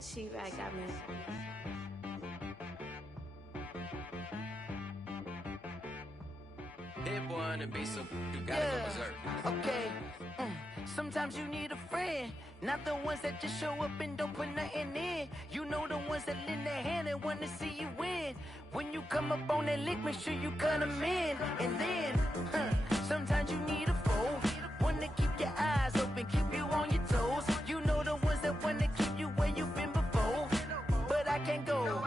She-Rag got me. Hit one and be so you gotta go berserk. Okay. Sometimes you need a friend, not the ones that just show up and don't put nothing in. You know the ones that lend their hand and want to see you win. When you come up on that lick, make sure you cut them in. And then, sometimes you need a foe, one to keep your eyes open, keep you on your toes. You know the ones that want to keep you where you've been before. But I can't go,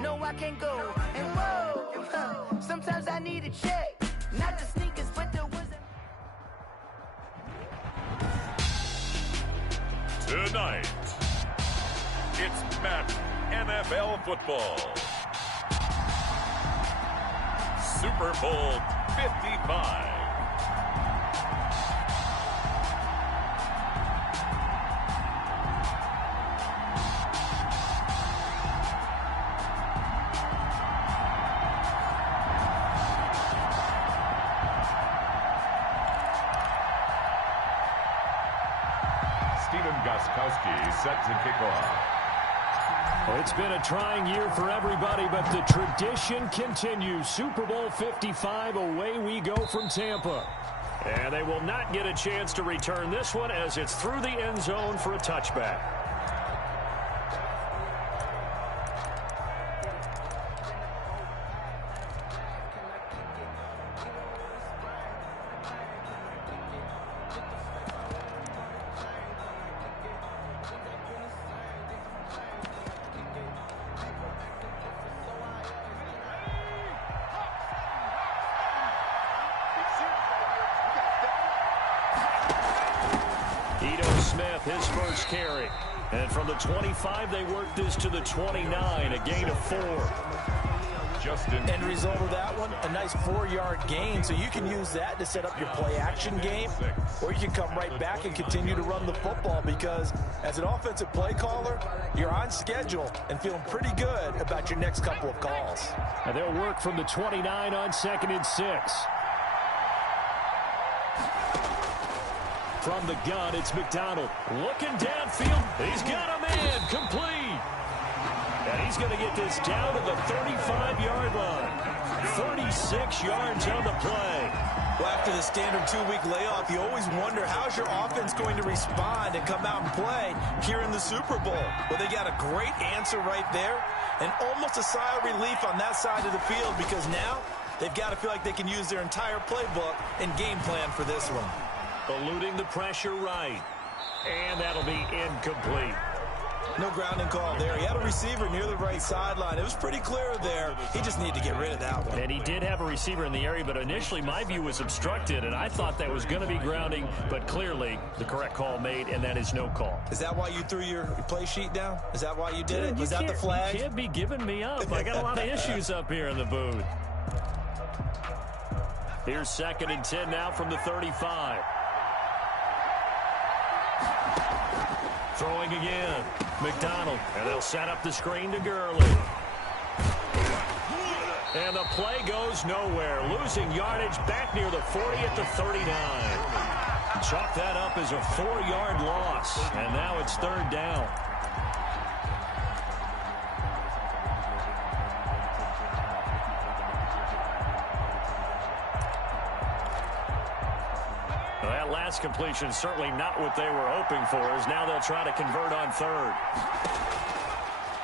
no I can't go. And whoa, sometimes I need a check, not the sneakers, but the ones that... Tonight, it's Matt NFL football. Super Bowl 55. Set to kick off. Well, it's been a trying year for everybody, but the tradition continues. Super Bowl 55, away we go from Tampa. And they will not get a chance to return this one as it's through the end zone for a touchback. His first carry. And from the 25, they worked this to the 29, a gain of 4. End result of that one, a nice 4-yard gain, so you can use that to set up your play-action game, or you can come right back and continue to run the football because as an offensive play caller, you're on schedule and feeling pretty good about your next couple of calls. And they'll work from the 29 on 2nd and 6. From the gun, it's McDonald. Looking downfield. He's got a man. Complete. And he's going to get this down to the 35-yard line. 36 yards on the play. Well, after the standard 2-week layoff, you always wonder how's your offense going to respond and come out and play here in the Super Bowl. Well, they got a great answer right there and almost a sigh of relief on that side of the field because now they've got to feel like they can use their entire playbook and game plan for this one. Eluding the pressure right. And that'll be incomplete. No grounding call there. He had a receiver near the right sideline. It was pretty clear there. He just needed to get rid of that one. And he did have a receiver in the area, but initially my view was obstructed, and I thought that was going to be grounding, but clearly the correct call made, and that is no call. Is that why you threw your play sheet down? Is that why you did it? Was that the flag? You can't be giving me up. I got a lot of issues up here in the booth. Here's 2nd and 10 now from the 35. Throwing again. McDonald. And they'll set up the screen to Gurley. And the play goes nowhere. Losing yardage back near the 40 at the 39. Chalk that up as a 4-yard loss. And now it's 3rd down. Last completion certainly not what they were hoping for, as now they'll try to convert on 3rd.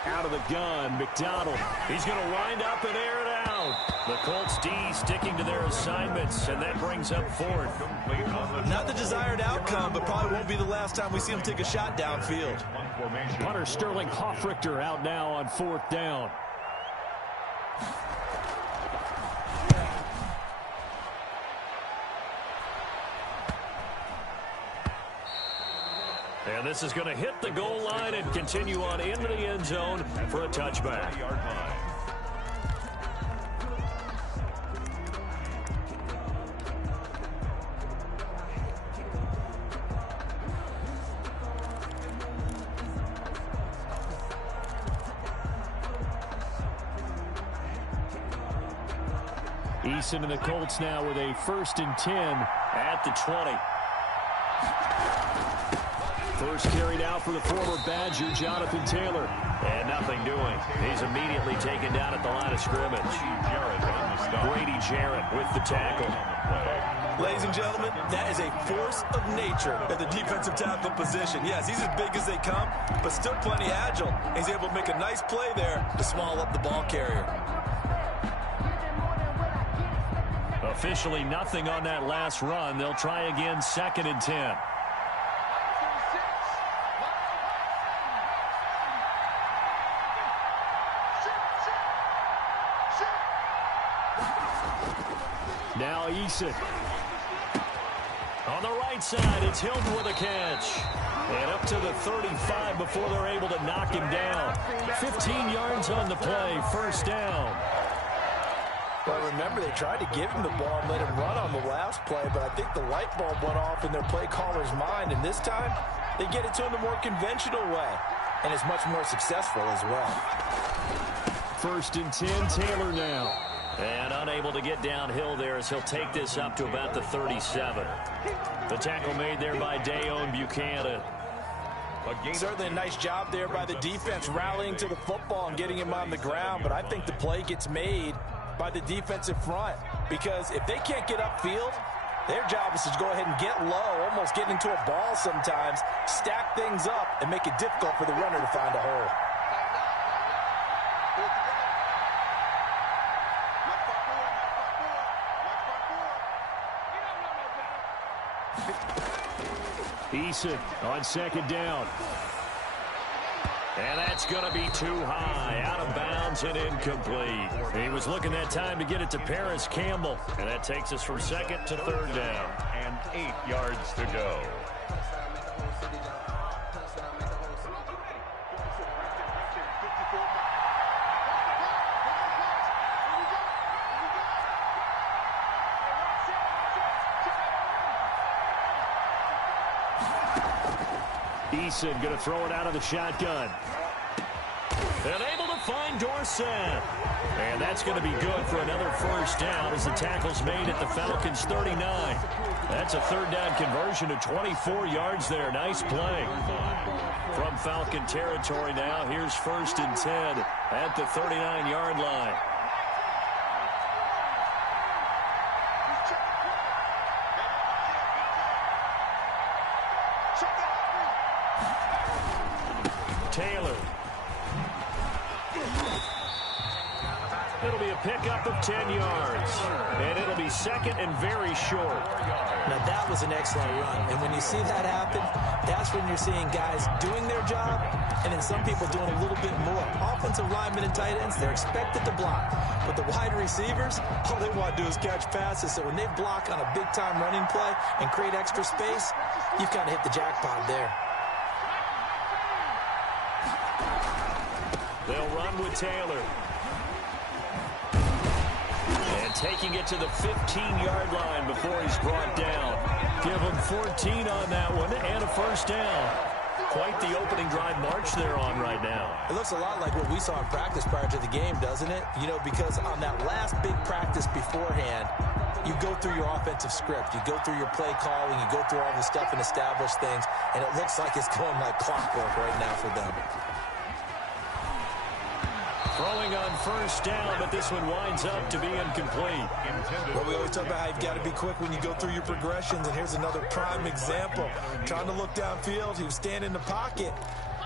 Out of the gun, McDonald. He's going to wind up and air it out. The Colts D sticking to their assignments, and that brings up 4th. Not the desired outcome, but probably won't be the last time we see him take a shot downfield. Punter Sterling Hoffrichter out now on 4th down. And this is going to hit the goal line and continue on into the end zone for a touchback. Eason and the Colts now with a 1st and 10 at the 20. First carry now for the former Badger, Jonathan Taylor. And nothing doing. He's immediately taken down at the line of scrimmage. Grady Jarrett with the tackle. Ladies and gentlemen, that is a force of nature at the defensive tackle position. Yes, he's as big as they come, but still plenty agile. He's able to make a nice play there to swallow up the ball carrier. Officially nothing on that last run. They'll try again, 2nd and 10. Now Eason. On the right side, it's Hilton with a catch. And up to the 35 before they're able to knock him down. 15 yards on the play, first down. Well, remember, they tried to give him the ball and let him run on the last play, but I think the light bulb went off in their play caller's mind, and this time they get it to him the more conventional way, and it's much more successful as well. 1st and 10, Taylor now. And unable to get downhill there as he'll take this up to about the 37. The tackle made there by Dayon Buchanan. Certainly a nice job there by the defense rallying to the football and getting him on the ground, but I think the play gets made by the defensive front, because if they can't get upfield, their job is to go ahead and get low, almost get into a ball sometimes, stack things up, and make it difficult for the runner to find a hole. Eason on 2nd down. And that's going to be too high. Out of bounds and incomplete. He was looking that time to get it to Paris Campbell. And that takes us from 2nd to 3rd down. And 8 yards to go. Eason going to throw it out of the shotgun. And able to find Dorsett. And that's going to be good for another first down as the tackle's made at the Falcons' 39. That's a 3rd down conversion of 24 yards there. Nice play. From Falcon territory now, here's 1st and 10 at the 39-yard line. Taylor. It'll be a pickup of 10 yards. And it'll be 2nd and very short. Now, that was an excellent run. And when you see that happen, that's when you're seeing guys doing their job and then some people doing a little bit more. Offensive linemen and tight ends, they're expected to block. But the wide receivers, all they want to do is catch passes. So when they block on a big-time running play and create extra space, you've kind of hit the jackpot there. They'll run with Taylor. And taking it to the 15-yard line before he's brought down. Give him 14 on that one and a first down. Quite the opening drive march they're on right now. It looks a lot like what we saw in practice prior to the game, doesn't it? You know, because on that last big practice beforehand, you go through your offensive script. You go through your play calling. You go through all the stuff and establish things. And it looks like it's going like clockwork right now for them. Throwing on first down, but this one winds up to be incomplete. Well, we always talk about how you've got to be quick when you go through your progressions, and here's another prime example. Trying to look downfield, he was standing in the pocket,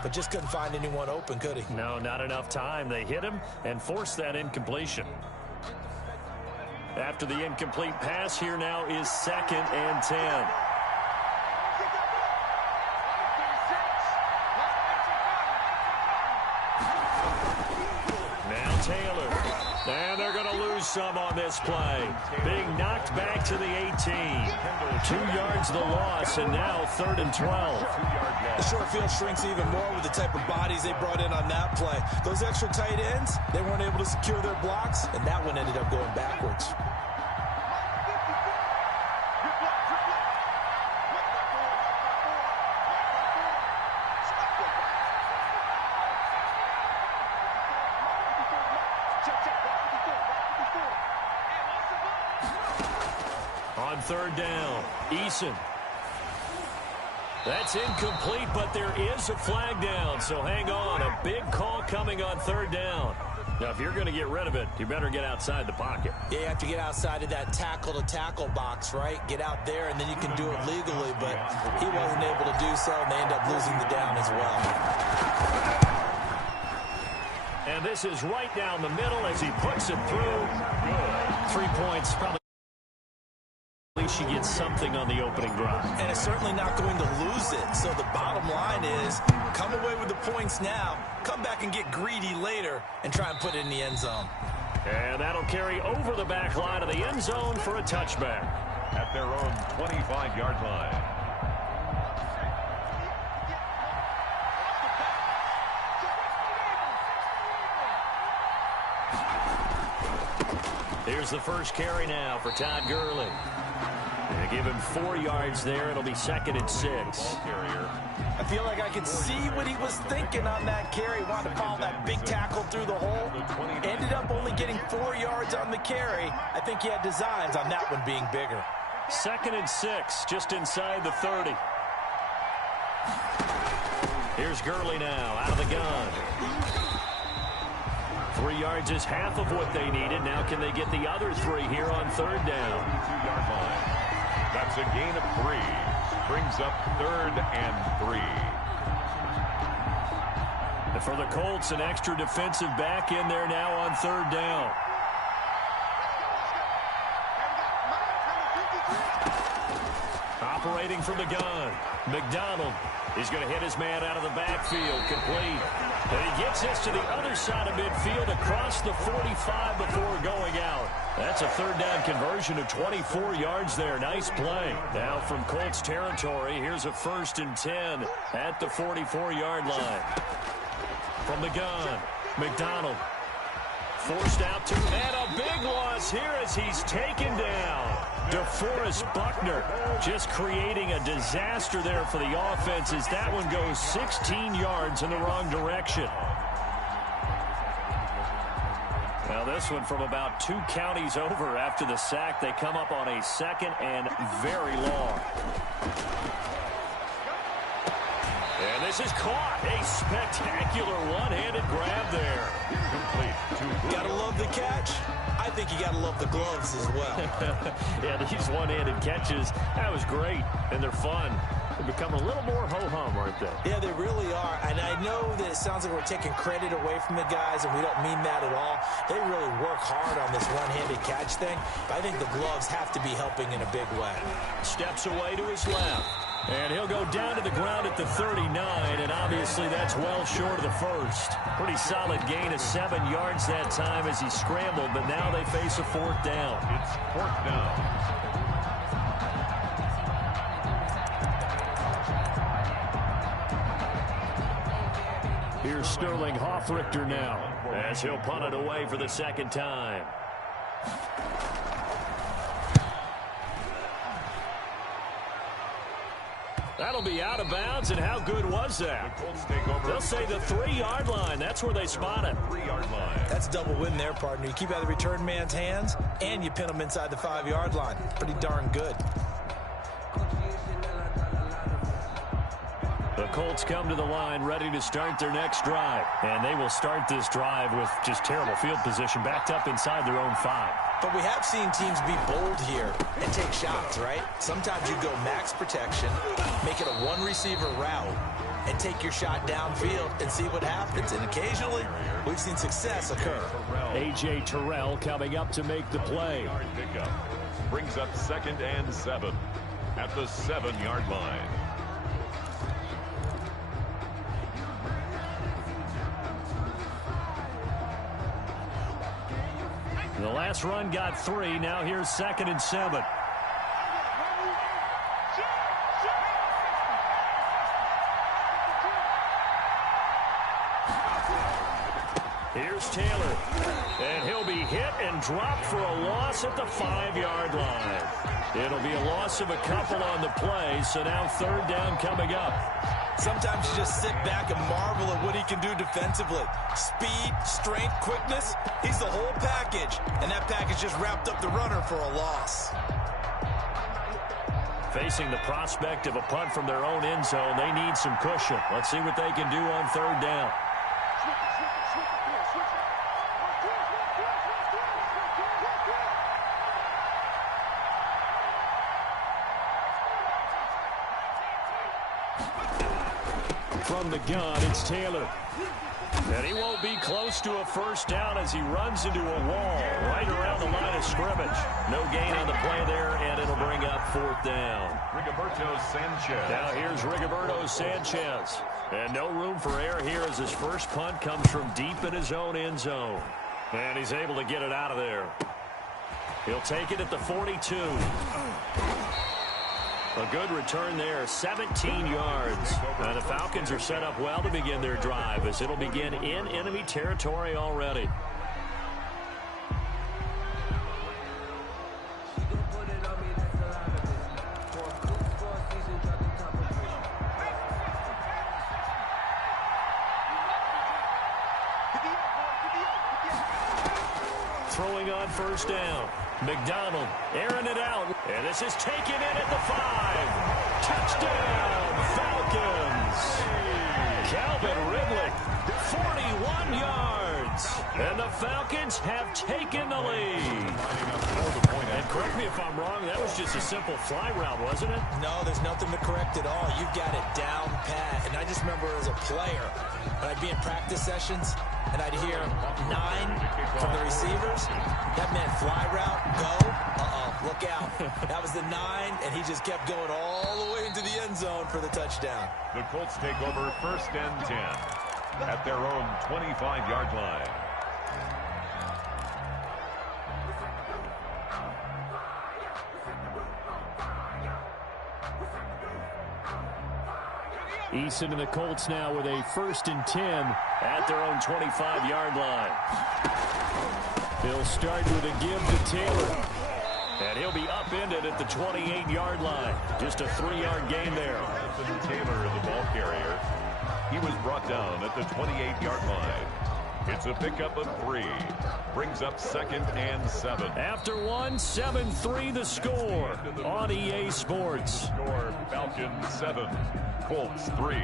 but just couldn't find anyone open, could he? No, not enough time. They hit him and forced that incompletion. After the incomplete pass, here now is 2nd and 10. Taylor, and they're going to lose some on this play. Being knocked back to the 18. 2 yards the loss, and now 3rd and 12. The short field shrinks even more with the type of bodies they brought in on that play. Those extra tight ends, they weren't able to secure their blocks, and that one ended up going backwards. On 3rd down, Eason. That's incomplete, but there is a flag down, so hang on. A big call coming on third down. Now, if you're going to get rid of it, you better get outside the pocket. Yeah, you have to get outside of that tackle-to-tackle box, right? Get out there, and then you can do it legally, but he wasn't able to do so, and they end up losing the down as well. And this is right down the middle as he puts it through. 3 points, probably. At least she gets something on the opening drive. And it's certainly not going to lose it. So the bottom line is, come away with the points now, come back and get greedy later, and try and put it in the end zone. And that'll carry over the back line of the end zone for a touchback. At their own 25-yard line. Here's the first carry now for Todd Gurley. They give him 4 yards there. It'll be 2nd and 6. I feel like I could see what he was thinking on that carry. Wanted to follow that big tackle through the hole. Ended up only getting 4 yards on the carry. I think he had designs on that one being bigger. 2nd and 6, just inside the 30. Here's Gurley now, out of the gun. 3 yards is half of what they needed. Now can they get the other 3 here on third down? 2-yard line. That's a gain of 3. Brings up 3rd and 3. And for the Colts, an extra defensive back in there now on third down. Operating from the gun. McDonald. He's going to hit his man out of the backfield. Complete. And he gets this to the other side of midfield across the 45 before going out. That's a third down conversion of 24 yards there. Nice play. Now from Colts territory, here's a 1st and 10 at the 44-yard line. From the gun, McDonald. Forced out to, and a big loss here as he's taken down. DeForest Buckner just creating a disaster there for the offense as that one goes 16 yards in the wrong direction. Now this one from about 2 counties over after the sack. They come up on a 2nd and very long. And this is caught. A spectacular one-handed grab there. Complete. Gotta love the catch. I think you gotta love the gloves as well. Yeah, these one-handed catches, that was great, and they're fun. They become a little more ho-hum, aren't they? Yeah, they really are. And I know that it sounds like we're taking credit away from the guys, and we don't mean that at all. They really work hard on this one-handed catch thing. But I think the gloves have to be helping in a big way. Steps away to his left. And he'll go down to the ground at the 39, and obviously that's well short of the first. Pretty solid gain of 7 yards that time as he scrambled, but now they face a 4th down. It's 4th down. Here's Sterling Hoffrichter now as he'll punt it away for the 2nd time. That'll be out of bounds, and how good was that? They'll say the 3-yard line. That's where they spot it. 3-yard line. That's a double win there, partner. You keep out of the return man's hands, and you pin them inside the 5-yard line. Pretty darn good. The Colts come to the line ready to start their next drive. And they will start this drive with just terrible field position, backed up inside their own 5. But we have seen teams be bold here and take shots, right? Sometimes you go max protection, make it a one-receiver route, and take your shot downfield and see what happens. And occasionally, we've seen success occur. A.J. Terrell coming up to make the play. Pickup. Brings up 2nd and 7 at the 7-yard line. The last run got 3. Now here's 2nd and 7. Here's Taylor. And he'll be hit and dropped for a loss at the 5-yard line. It'll be a loss of a couple on the play, so now 3rd down coming up. Sometimes you just sit back and marvel at what he can do defensively. Speed, strength, quickness, he's the whole package. And that package just wrapped up the runner for a loss. Facing the prospect of a punt from their own end zone, they need some cushion. Let's see what they can do on third down. From the gun, it's Taylor. And he won't be close to a first down as he runs into a wall right around the line of scrimmage. No gain on the play there, and it'll bring up fourth down. Rigoberto Sanchez. Now here's Rigoberto Sanchez. And no room for error here as his first punt comes from deep in his own end zone. And he's able to get it out of there. He'll take it at the 42. A good return there, 17 yards. And the Falcons are set up well to begin their drive as it'll begin in enemy territory already. Throwing on first down. McDonald airing it out. And this is taken in at the 5. Touchdown, Falcons. Calvin Ridley, 41 yards. And the Falcons have taken the lead. And correct me if I'm wrong, that was just a simple fly route, wasn't it? No, there's nothing to correct at all. You've got it down pat. And I just remember as a player, when I'd be in practice sessions, and I'd hear 9 from the receivers. That meant fly route, go, look out. That was the 9, and he just kept going all the way into the end zone for the touchdown. The Colts take over first and 10 at their own 25-yard line. Eason and the Colts now with a first and 10 at their own 25-yard line. They'll start with a give to Taylor. And he'll be upended at the 28-yard line. Just a 3-yard gain there. Taylor, the ball carrier. He was brought down at the 28-yard line. It's a pickup of 3. Brings up second and 7. After 1, 7-3 the score on EA Sports. Score Falcons 7, Colts 3.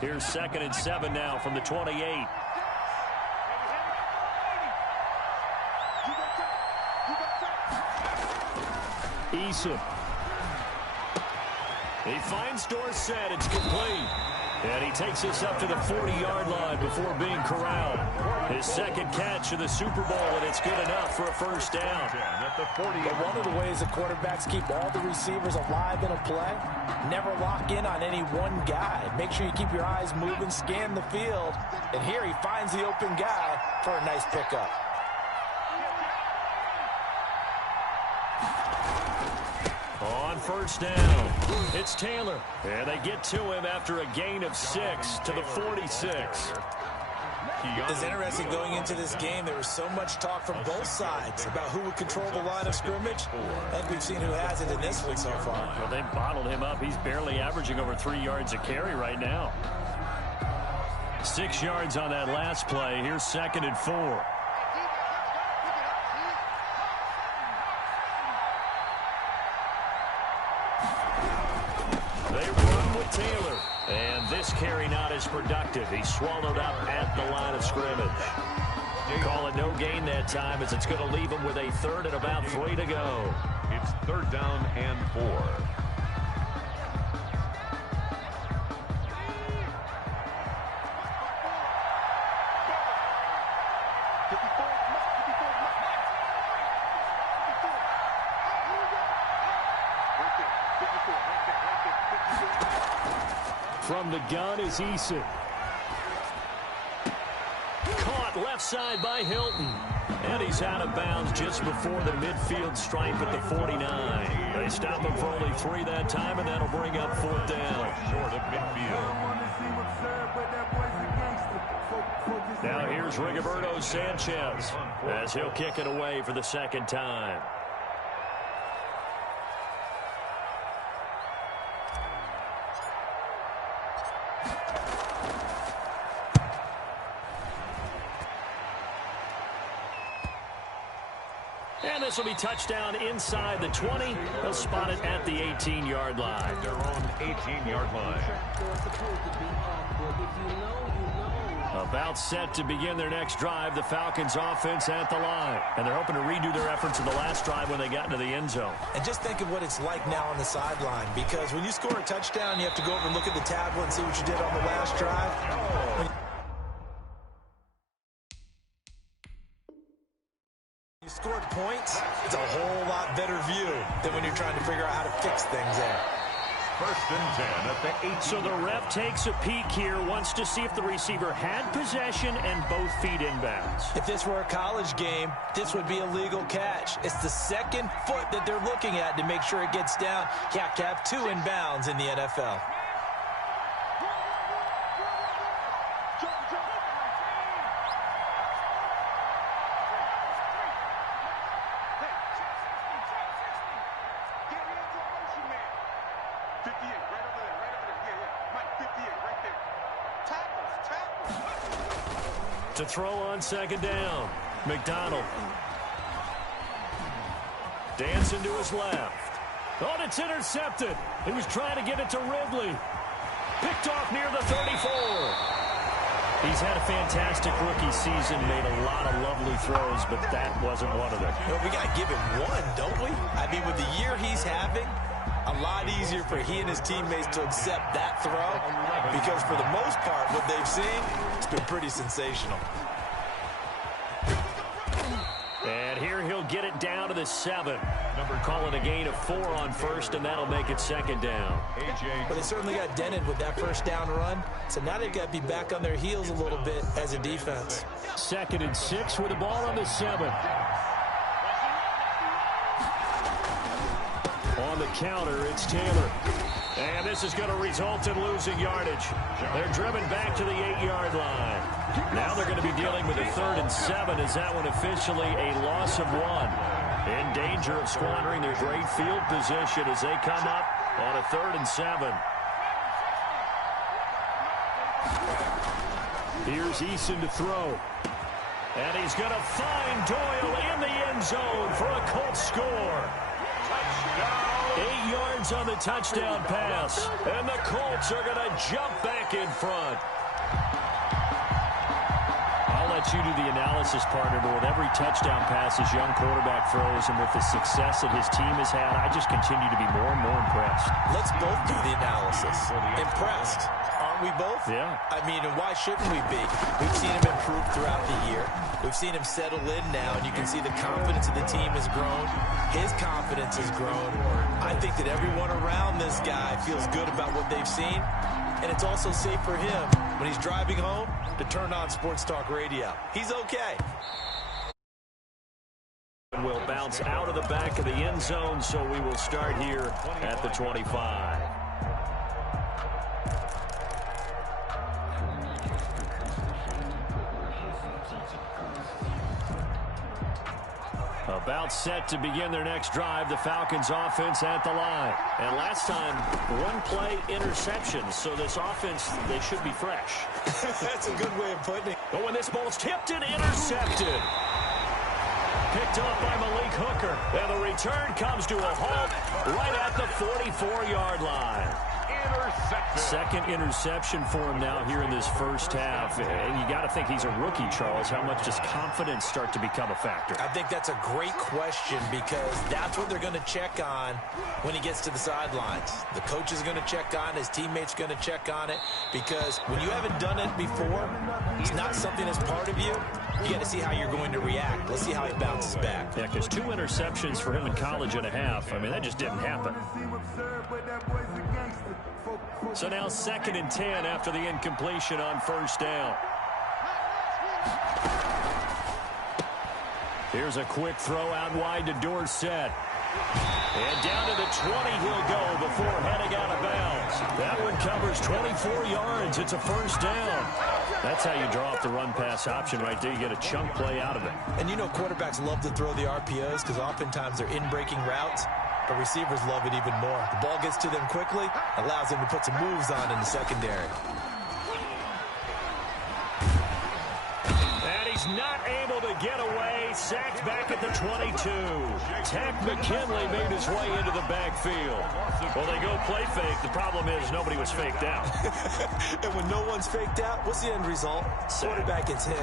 Here's second and 7 now from the 28. Eason. He finds Dorsett. It's complete. And he takes this up to the 40-yard line before being corralled. His second catch of the Super Bowl, and it's good enough for a first down. At the 40. But one of the ways that quarterbacks keep all the receivers alive in a play, never lock in on any one guy. Make sure you keep your eyes moving, scan the field. And here he finds the open guy for a nice pickup. On first down, it's Taylor. And they get to him after a gain of 6 to the 46. It's interesting going into this game. There was so much talk from both sides about who would control the line of scrimmage. I think we've seen who has it in this one so far. Well, they bottled him up. He's barely averaging over 3 yards a carry right now. 6 yards on that last play. Here's second and 4. They run with Taylor. And this carry not as productive. He's swallowed up at the line of scrimmage. Call it no gain that time as it's going to leave him with a third and about 3 to go. It's third down and 4. From the gun is Eason. Caught left side by Hilton. And he's out of bounds just before the midfield stripe at the 49. They stop him for only 3 that time, and that'll bring up fourth down. Short of midfield. Now here's Rigoberto Sanchez as he'll kick it away for the second time. And this will be touchdown inside the 20. They'll spot it at the 18-yard line. Their own 18-yard line. About set to begin their next drive, the Falcons offense at the line. And they're hoping to redo their efforts of the last drive when they got into the end zone. And just think of what it's like now on the sideline, because when you score a touchdown, you have to go over and look at the tablet and see what you did on the last drive. When you scored points, it's a whole lot better view than when you're trying to figure out how to fix things there. First and 10 at the 18. So the ref takes a peek here, wants to see if the receiver had possession and both feet inbounds. If this were a college game, this would be a legal catch. It's the second foot that they're looking at to make sure it gets down. You have to have 2 inbounds in the NFL. To throw on second down, McDonald. Dancing to his left. Oh, it's intercepted. He was trying to get it to Ridley. Picked off near the 34. He's had a fantastic rookie season, made a lot of lovely throws, but that wasn't one of them. Well, we got to give him one, don't we? I mean, with the year he's having, a lot easier for he and his teammates to accept that throw, because for the most part, what they've seen, it's been pretty sensational. And here he'll get it down to the 7. Call it a gain of 4 on first, and that'll make it second down. But they certainly got dented with that first down run, so now they've got to be back on their heels a little bit as a defense. 2nd and 6 with the ball on the 7. On the counter, it's Taylor. And this is going to result in losing yardage. They're driven back to the 8-yard line. Now they're going to be dealing with a 3rd and 7 as that one officially a loss of 1. In danger of squandering their great field position as they come up on a 3rd and 7. Here's Eason to throw. And he's going to find Doyle in the end zone for a Colts score. 8 yards on the touchdown pass. And the Colts are going to jump back in front. I'll let you do the analysis, partner, but with every touchdown pass his young quarterback throws and with the success that his team has had, I just continue to be more and more impressed. Let's both do the analysis. Impressed. Aren't we both? Yeah. I mean, and why shouldn't we be? We've seen him improve throughout the year. We've seen him settle in now, and you can see the confidence of the team has grown. His confidence has grown. I think that everyone around this guy feels good about what they've seen, and it's also safe for him when he's driving home to turn on Sports Talk Radio. He's okay. Will bounce out of the back of the end zone, so we will start here at the 25. About set to begin their next drive, the Falcons offense at the line. And last time, 1 play interception, so this offense, they should be fresh. That's a good way of putting it. But when this ball's tipped and intercepted. Picked off by Malik Hooker. And the return comes to a halt right at the 44-yard line. Second interception for him now here in this first half. And you got to think he's a rookie, Charles. How much does confidence start to become a factor? I think that's a great question, because that's what they're going to check on when he gets to the sidelines. The coach is going to check on, his teammates going to check on it, because when you haven't done it before, it's not something that's part of you. You got to see how you're going to react. Let's see how he bounces back. Yeah, because 2 interceptions for him in college and a half. I mean, that just didn't happen. So now 2nd and 10 after the incompletion on first down. Here's a quick throw out wide to Dorsett. And down to the 20 he'll go before heading out of bounds. That one covers 24 yards. It's a first down. That's how you draw up the run-pass option right there. You get a chunk play out of it. And you know quarterbacks love to throw the RPOs because oftentimes they're in-breaking routes. But receivers love it even more. The ball gets to them quickly, allows them to put some moves on in the secondary. And he's He's not able to get away. Sacked back at the 22. Tack McKinley made his way into the backfield. Well, they go play fake. The problem is nobody was faked out. And when no one's faked out, what's the end result? Quarterback gets hit.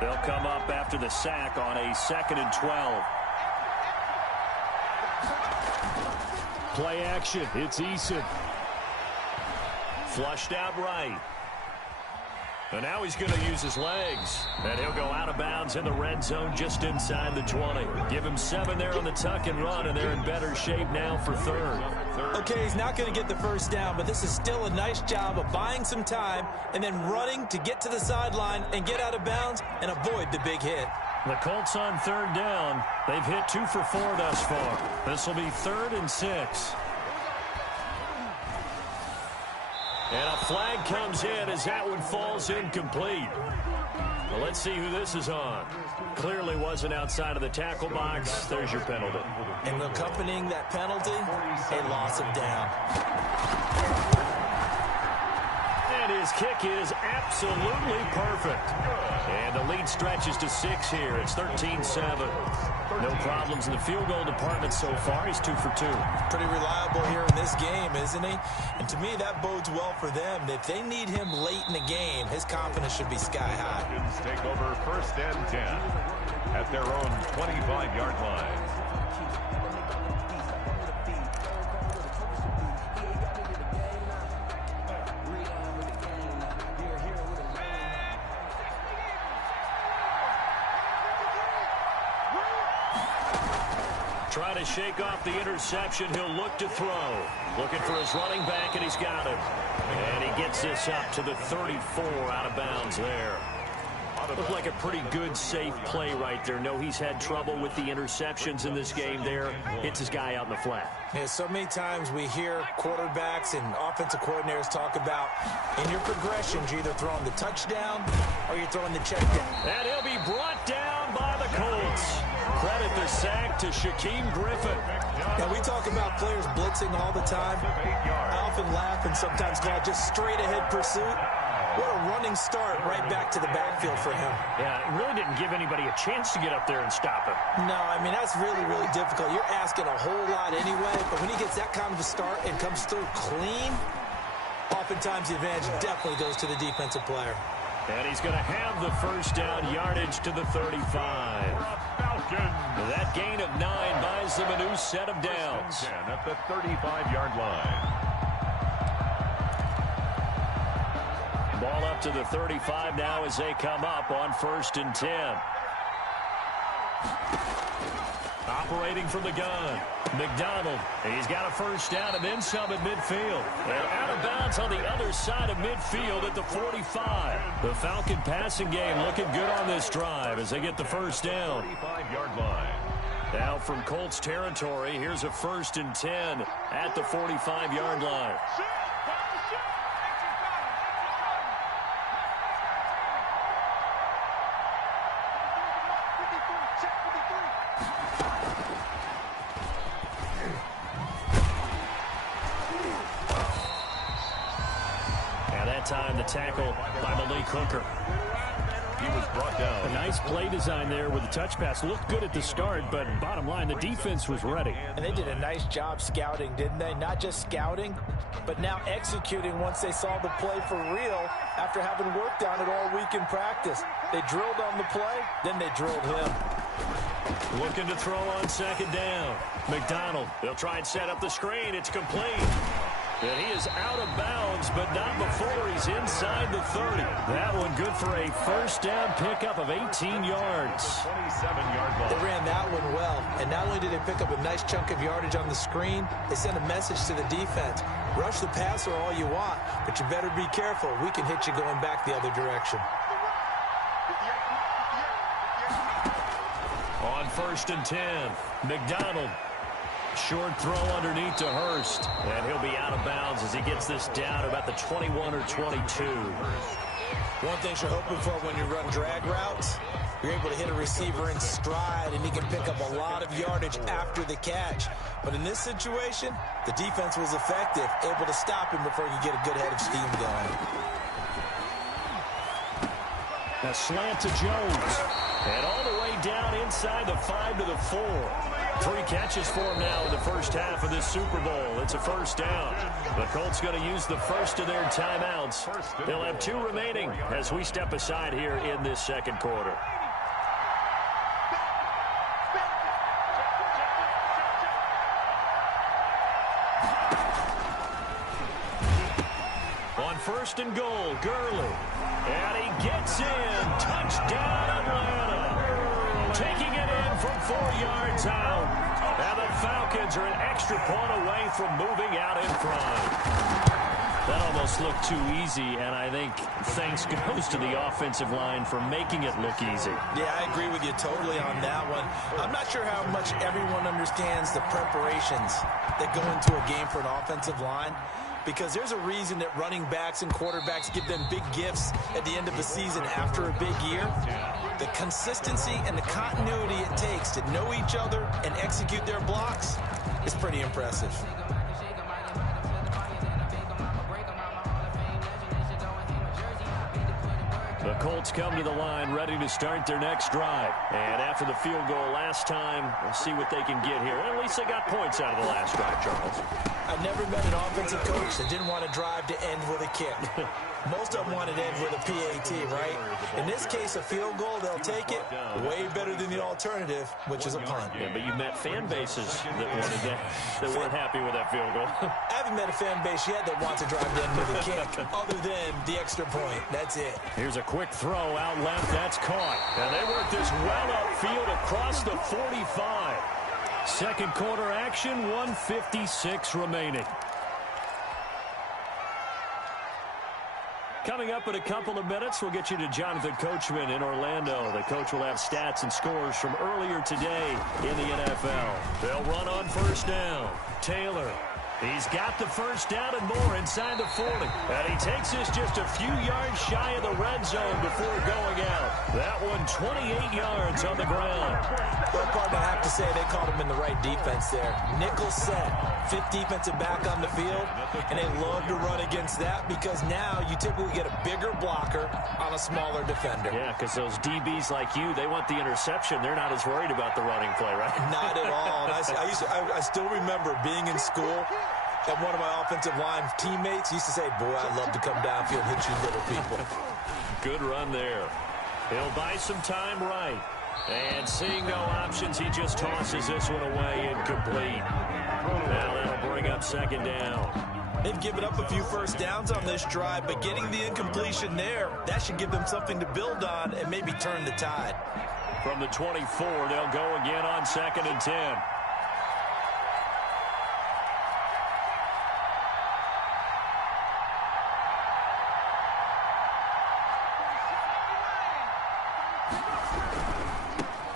They'll come up after the sack on a 2nd and 12. Play action. It's Eason. Flushed out right. And now he's going to use his legs. And he'll go out of bounds in the red zone just inside the 20. Give him 7 there on the tuck and run, and they're in better shape now for third. Okay, he's not going to get the first down, but this is still a nice job of buying some time and then running to get to the sideline and get out of bounds and avoid the big hit. The Colts on 3rd down. They've hit 2 for 4 thus far. This will be 3rd and 6. And a flag comes in as that one falls incomplete. Well, let's see who this is on. Clearly wasn't outside of the tackle box. There's your penalty. And accompanying that penalty, a loss of down. And his kick is absolutely perfect. And the lead stretches to 6 here. It's 13-7. No problems in the field goal department so far. He's 2 for 2. Pretty reliable here in this game, isn't he? And to me, that bodes well for them. If they need him late in the game, his confidence should be sky high. Falcons take over 1st and 10 at their own 25-yard line. Try to shake off the interception. He'll look to throw. Looking for his running back, and he's got him. And he gets this up to the 34 out of bounds there. Looked like a pretty good, safe play right there. No, he's had trouble with the interceptions in this game there. Hits his guy out in the flat. Yeah, so many times we hear quarterbacks and offensive coordinators talk about in your progressions, you're either throwing the touchdown or you're throwing the check down. And he'll be brought down by the Colts. Credit the sack to Shaquem Griffin. Now, we talk about players blitzing all the time. I often laugh and sometimes call it just straight-ahead pursuit. What a running start right back to the backfield for him. Yeah, it really didn't give anybody a chance to get up there and stop him. No, I mean, that's really, really difficult. You're asking a whole lot anyway, but when he gets that kind of a start and comes through clean, oftentimes the advantage definitely goes to the defensive player. And he's going to have the first down yardage to the 35. That gain of 9 buys them a new set of downs. At the 35-yard line. Ball up to the 35 now as they come up on 1st and 10. Operating from the gun. McDonald. He's got a first down and then some at midfield. And out of bounds on the other side of midfield at the 45. The Falcon passing game looking good on this drive as they get the first down. 35-yard line. Now from Colts territory, here's a 1st and 10 at the 45-yard line. Time the tackle by Malik Hooker. He was brought down. A nice play design there with the touch pass. Looked good at the start, but bottom line, the defense was ready. And they did a nice job scouting, didn't they? Not just scouting, but now executing once they saw the play for real after having worked on it all week in practice. They drilled on the play, then they drilled him. Looking to throw on 2nd down. McDonald, they'll try and set up the screen. It's complete. And he is out of bounds, but not before he's inside the 30. That one good for a first down pickup of 18 yards. 27-yard ball. They ran that one well, and not only did they pick up a nice chunk of yardage on the screen, they sent a message to the defense. Rush the passer all you want, but you better be careful. We can hit you going back the other direction. On 1st and 10, McDonald. Short throw underneath to Hurst. And he'll be out of bounds as he gets this down about the 21 or 22. One thing you're hoping for when you run drag routes, you're able to hit a receiver in stride, and he can pick up a lot of yardage after the catch. But in this situation, the defense was effective, able to stop him before he could get a good head of steam going. A slant to Jones. And all the way down inside the 5 to the 4. 3 catches for him now in the first half of this Super Bowl. It's a first down. The Colts going to use the first of their timeouts. They'll have 2 remaining as we step aside here in this second quarter. On first and goal, Gurley. And he gets in. Touchdown, Atlanta. Taking it in from 4 yards out. And the Falcons are an extra point away from moving out in front. That almost looked too easy, and I think thanks goes to the offensive line for making it look easy. Yeah, I agree with you totally on that one. I'm not sure how much everyone understands the preparations that go into a game for an offensive line, because there's a reason that running backs and quarterbacks give them big gifts at the end of the season after a big year. The consistency and the continuity it takes to know each other and execute their blocks is pretty impressive. The Colts come to the line ready to start their next drive. And after the field goal last time, we'll see what they can get here. At least they got points out of the last drive, Charles. I've never met an offensive coach that didn't want to drive to end with a kick. Most of them want to end with a PAT, right? In this case, a field goal, they'll take it. Way better than the alternative, which is a punt. Yeah, but you've met fan bases that wanted that, that weren't happy with that field goal. I haven't met a fan base yet that wants to drive to end with a kick, other than the extra point. That's it. Here's a quick throw out left. That's caught. And they work this well upfield across the 45. Second quarter action, 1:56 remaining. Coming up in a couple of minutes, we'll get you to Jonathan Coachman in Orlando. The coach will have stats and scores from earlier today in the NFL. They'll run on first down. Taylor. He's got the first down and more inside the 40. And he takes this just a few yards shy of the red zone before going out. That one 28 yards on the ground. Well, partner, I have to say they called him in the right defense there. Nickel set, 5th defensive back on the field, and they love to run against that because now you typically get a bigger blocker on a smaller defender. Yeah, because those DBs like you, they want the interception. They're not as worried about the running play, right? Not at all. And I still remember being in school, and one of my offensive line teammates used to say, boy, I'd love to come downfield and hit you little people. Good run there. He'll buy some time right. And seeing no options, he just tosses this one away incomplete. Now that'll bring up second down. They've given up a few first downs on this drive, but getting the incompletion there, that should give them something to build on and maybe turn the tide. From the 24, they'll go again on 2nd and 10.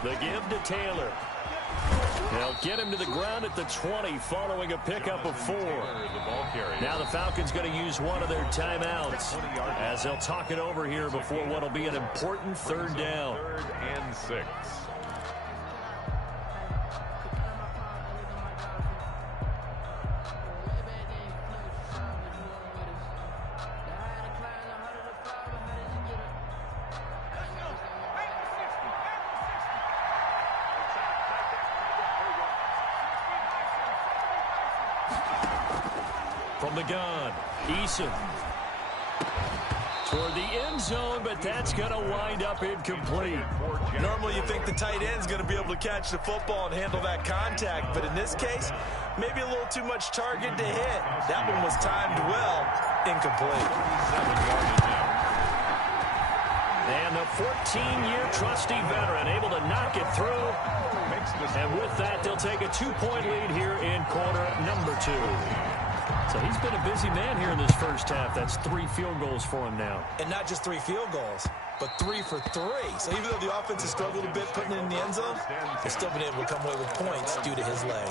The give to Taylor. They'll get him to the ground at the 20 following a pickup of 4. Now the Falcons going to use one of their timeouts as they'll talk it over here before what will be an important 3rd down. 3rd and 6. From the gun, Eason toward the end zone, but that's going to wind up incomplete. Normally you think the tight end's going to be able to catch the football and handle that contact, but in this case, maybe a little too much target to hit. That one was timed well, incomplete. And the 14-year trusty veteran able to knock it through. And with that, they'll take a 2-point lead here in quarter number 2. So he's been a busy man here in this first half. That's 3 field goals for him now. And not just 3 field goals, but 3 for 3. So even though the offense has struggled a bit putting it in the end zone, they've still been able to come away with points due to his leg.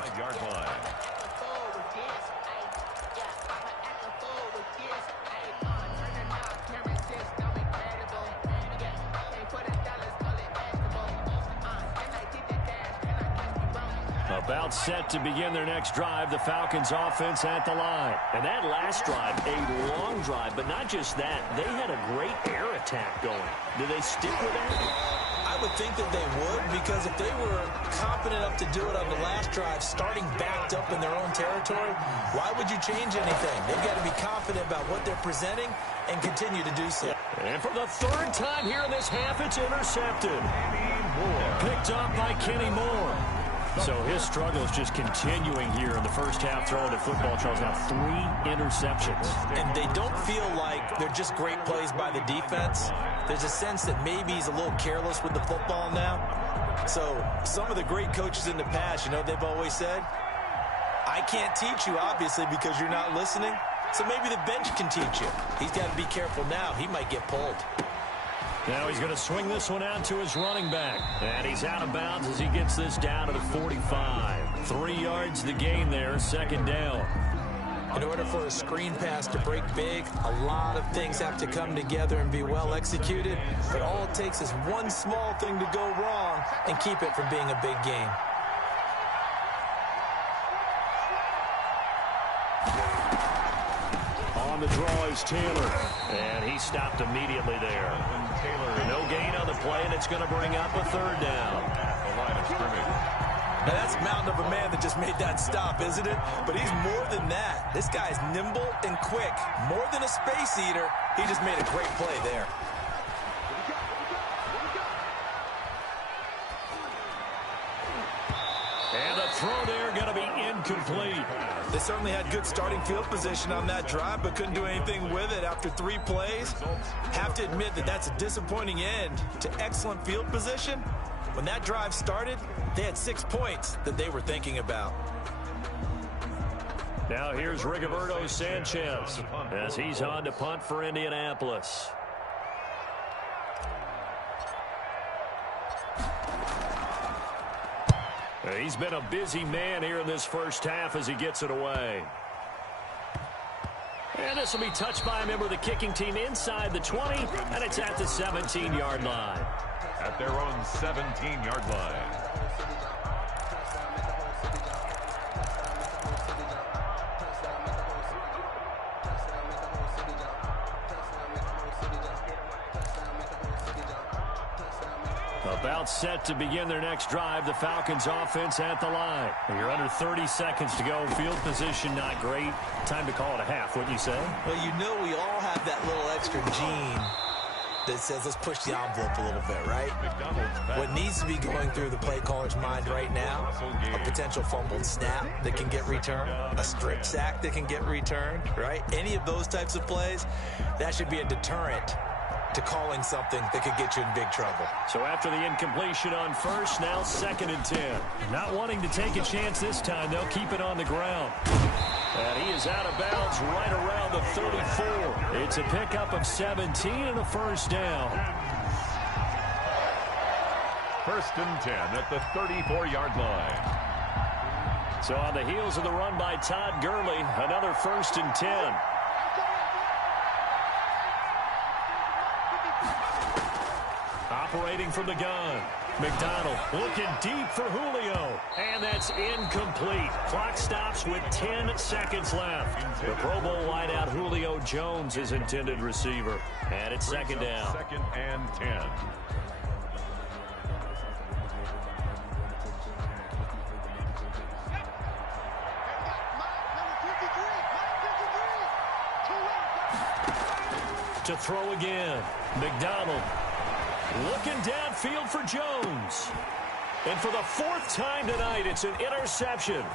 About set to begin their next drive, the Falcons offense at the line. And that last drive, a long drive, but not just that. They had a great air attack going. Do they stick with that? I would think that they would, because if they were confident enough to do it on the last drive, starting backed up in their own territory, why would you change anything? They've got to be confident about what they're presenting and continue to do so. And for the third time here in this half, it's intercepted. Picked up by Kenny Moore. So his struggle is just continuing here in the first half, throwing the football. Charles, now 3 interceptions. And they don't feel like they're just great plays by the defense. There's a sense that maybe he's a little careless with the football now. So some of the great coaches in the past, you know, they've always said, I can't teach you, obviously, because you're not listening. So maybe the bench can teach you. He's got to be careful now. He might get pulled. Now he's going to swing this one out to his running back. And he's out of bounds as he gets this down to the 45. 3 yards the gain there, second down. In order for a screen pass to break big, a lot of things have to come together and be well executed. But all it takes is one small thing to go wrong and keep it from being a big game. On the draw is Taylor. And he stopped immediately there. No gain on the play, and it's going to bring up a third down. The line of scrimmage. Now that's a mountain of a man that just made that stop, isn't it? But he's more than that. This guy's nimble and quick. More than a space eater, he just made a great play there. And the throw there going to be incomplete. They certainly had good starting field position on that drive, but couldn't do anything with it after 3 plays. Have to admit that that's a disappointing end to excellent field position. When that drive started, they had 6 points that they were thinking about. Now here's Rigoberto Sanchez as he's on to punt for Indianapolis. He's been a busy man here in this first half as he gets it away. And this will be touched by a member of the kicking team inside the 20, and it's at the 17-yard line. At their own 17-yard line. About set to begin their next drive, the Falcons offense at the line. You're under 30 seconds to go. Field position not great. Time to call it a half, wouldn't you say? Well, you know we all have that little extra gene that says let's push the envelope a little bit, right? What needs to be going through the play caller's mind right now, a potential fumbled snap that can get returned, a strip sack that can get returned, right? Any of those types of plays, that should be a deterrent to calling something that could get you in big trouble. So after the incompletion on first, now 2nd and 10. Not wanting to take a chance this time, they'll keep it on the ground. And he is out of bounds right around the 34. It's a pickup of 17 and a first down. 1st and 10 at the 34-yard line. So on the heels of the run by Todd Gurley, another 1st and 10. Operating from the gun. McDonald looking deep for Julio. And that's incomplete. Clock stops with 10 seconds left. The Pro Bowl wideout Julio Jones is intended receiver. And it's 2nd down. 2nd and 10. To throw again. McDonald. Looking downfield for Jones. And for the 4th time tonight, it's an interception.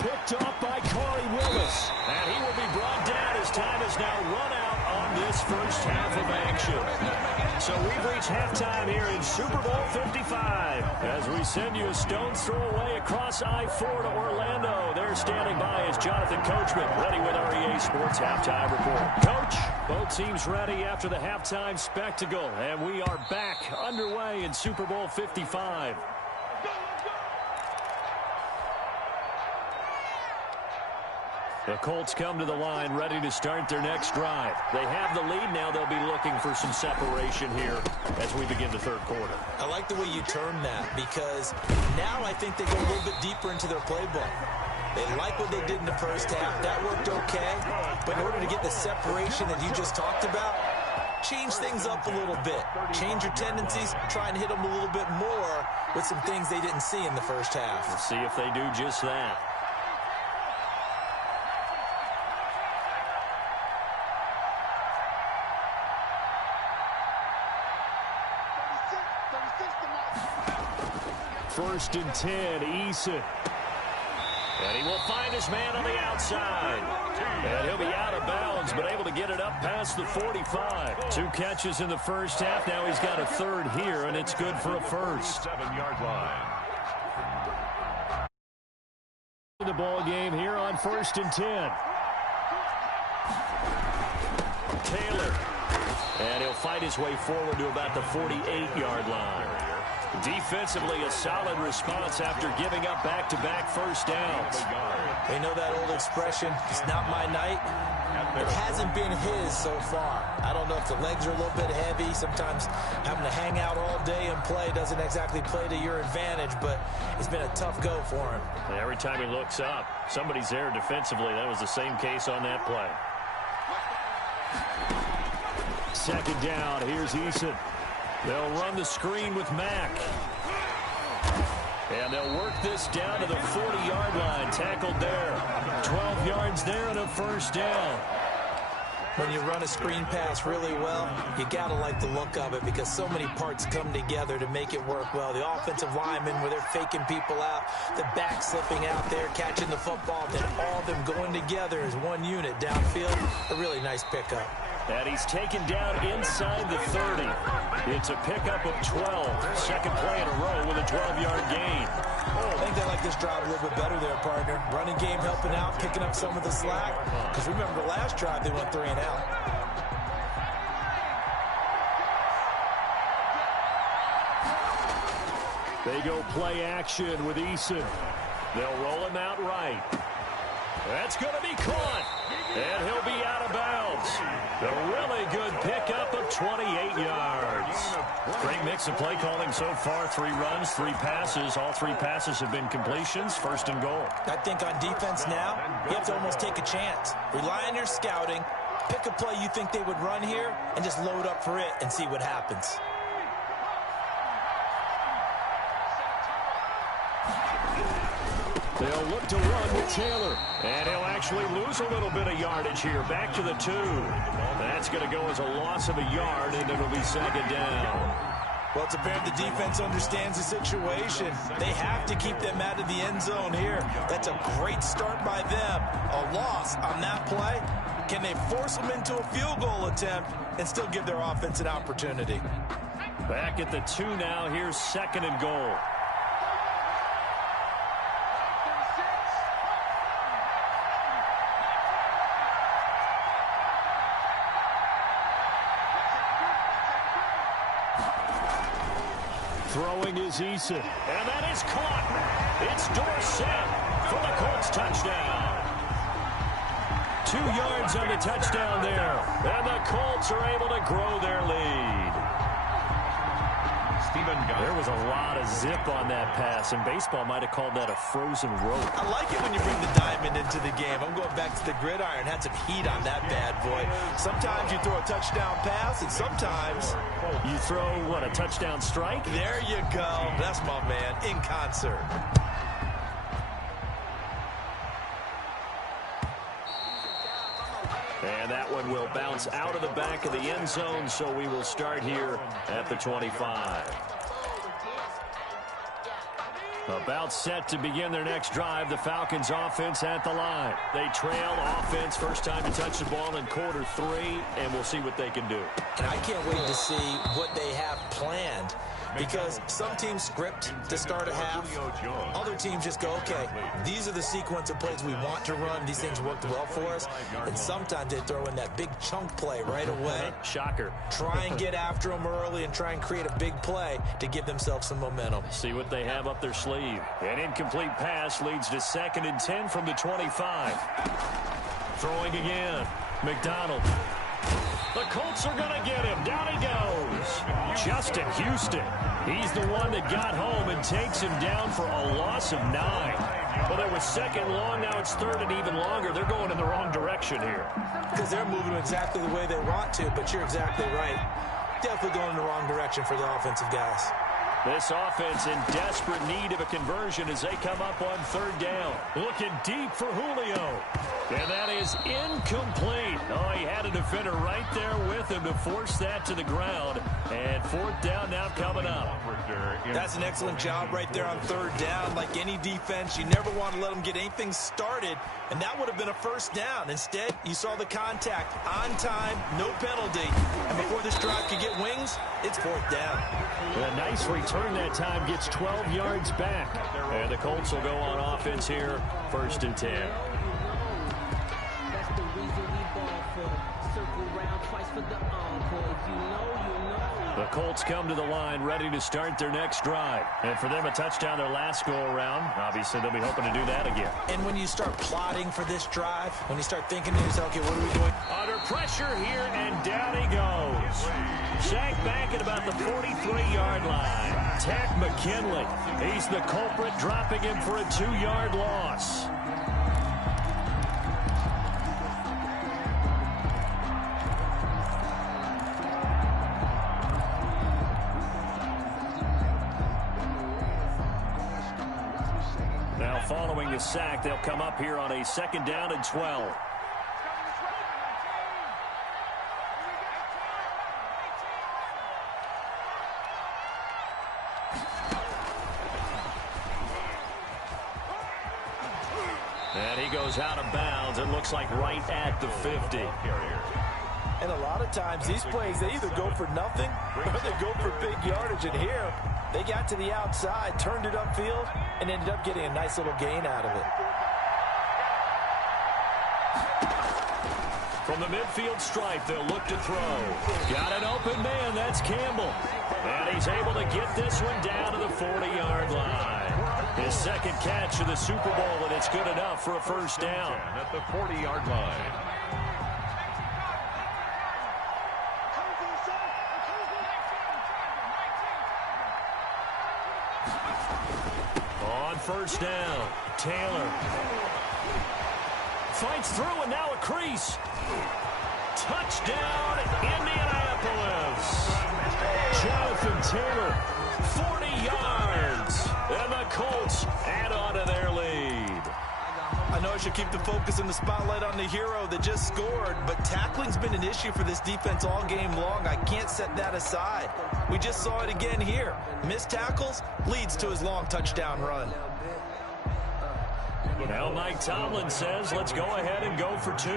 Picked off by Corey Willis. And he will be brought down as time has now run out on this first half of action. So we've reached halftime here in Super Bowl 55. As we send you a stone's throw away across I-4 to Orlando. There standing by is Jonathan Coachman, ready with REA Sports Halftime Report. Coach, both teams ready after the halftime spectacle. And we are back underway in Super Bowl 55. The Colts come to the line ready to start their next drive. They have the lead. Now they'll be looking for some separation here as we begin the third quarter. I like the way you term that, because now I think they go a little bit deeper into their playbook. They like what they did in the first half. That worked okay. But in order to get the separation that you just talked about, change things up a little bit. Change your tendencies. Try and hit them a little bit more with some things they didn't see in the first half. We'll see if they do just that. First and 10, Eason. And he will find his man on the outside. And he'll be out of bounds, but able to get it up past the 45. 2 catches in the first half. Now he's got a third here, and it's good for a first. 7-yard line. The ball game here on first and 10. Taylor. And he'll fight his way forward to about the 48-yard line. Defensively, a solid response after giving up back-to-back first downs. They know that old expression, it's not my night. It hasn't been his so far. I don't know if the legs are a little bit heavy. Sometimes having to hang out all day and play doesn't exactly play to your advantage, but it's been a tough go for him. And every time he looks up, somebody's there defensively. That was the same case on that play. Second down, here's Eason. They'll run the screen with Mack. And they'll work this down to the 40-yard line. Tackled there. 12 yards there and a first down. When you run a screen pass really well, you got to like the look of it because so many parts come together to make it work well. The offensive linemen, where they're faking people out, the back slipping out there, catching the football, then all of them going together as one unit downfield. A really nice pickup. And he's taken down inside the 30. It's a pickup of 12. Second play in a row with a 12-yard gain. I think they like this drive a little bit better there, partner. Running game helping out, picking up some of the slack. Because remember, the last drive they went 3 and out. They go play action with Eason. They'll roll him out right. That's going to be caught. And he'll be out of bounds. A really good pickup of 28 yards. Great mix of play calling so far. 3 runs, 3 passes. All 3 passes have been completions. First and goal. I think on defense now, you have to almost take a chance. Rely on your scouting. Pick a play you think they would run here and just load up for it and see what happens. They'll look to run with Taylor. And he'll actually lose a little bit of yardage here. Back to the 2. That's going to go as a loss of a yard, and it'll be second down. Well, it's apparent the defense understands the situation. They have to keep them out of the end zone here. That's a great start by them. A loss on that play. Can they force them into a field goal attempt and still give their offense an opportunity? Back at the 2 now. Here's second and goal. Throwing is Eason. And that is caught. It's Dorsett for the Colts touchdown. 2 yards on the touchdown there. And the Colts are able to grow their lead. There was a lot of zip on that pass, and baseball might have called that a frozen rope. I like it when you bring the diamond into the game. I'm going back to the gridiron. Had some heat on that bad boy. Sometimes you throw a touchdown pass, and sometimes you throw, what, a touchdown strike? There you go. That's my man, in concert. And that one will bounce out of the back of the end zone, so we will start here at the 25. About set to begin their next drive, the Falcons offense at the line. They trail offense, first time to touch the ball in quarter 3, and we'll see what they can do. And I can't wait to see what they have planned. Because some teams script to start a half. Other teams just go, okay, these are the sequence of plays we want to run. These things worked well for us. And sometimes they throw in that big chunk play right away. Shocker. Try and get after them early and try and create a big play to give themselves some momentum. See what they have up their sleeve. An incomplete pass leads to 2nd and 10 from the 25. Throwing again. McDonald. The Colts are going to get him. Down he goes. Justin Houston. He's the one that got home and takes him down for a loss of 9. Well, there was second long. Now it's third and even longer. They're going in the wrong direction here. Because they're moving exactly the way they want to, but you're exactly right. Definitely going in the wrong direction for the offensive guys. This offense in desperate need of a conversion as they come up on third down. Looking deep for Julio. And that is incomplete. Oh, he had a defender right there with him to force that to the ground. And fourth down now coming up. That's an excellent job right there on third down. Like any defense, you never want to let them get anything started. And that would have been a first down. Instead, you saw the contact on time, no penalty. And before this drive could get wings, it's fourth down. A nice return that time, gets 12 yards back. And the Colts will go on offense here, 1st and 10. That's the reason we ball for. Circle round twice for the encore. If you know, you know. The Colts come to the line ready to start their next drive. And for them, a touchdown their last go-around. Obviously, they'll be hoping to do that again. And when you start plotting for this drive, when you start thinking to yourself, okay, what are we doing? Under pressure here, and down he goes. Sacked back at about the 43-yard line. Tack McKinley. He's the culprit, dropping him for a 2-yard loss. Now following the sack, they'll come up here on a 2nd down and 12. And he goes out of bounds. It looks like right at the 50. And a lot of times these plays, they either go for nothing or they go for big yardage. And here, they got to the outside, turned it upfield, and ended up getting a nice little gain out of it. From the midfield stripe, they'll look to throw. Got an open man. That's Campbell. And he's able to get this one down to the 40-yard line. His second catch of the Super Bowl, and it's good enough for a first down. At the 40-yard line. On first down, Taylor fights through, and now a crease. Touchdown, Indianapolis. Jonathan Taylor, 40 yards, and the Colts add on to their lead. I know I should keep the focus and the spotlight on the hero that just scored, but tackling's been an issue for this defense all game long. I can't set that aside. We just saw it again here. Missed tackles leads to his long touchdown run. Now Mike Tomlin says, let's go ahead and go for 2.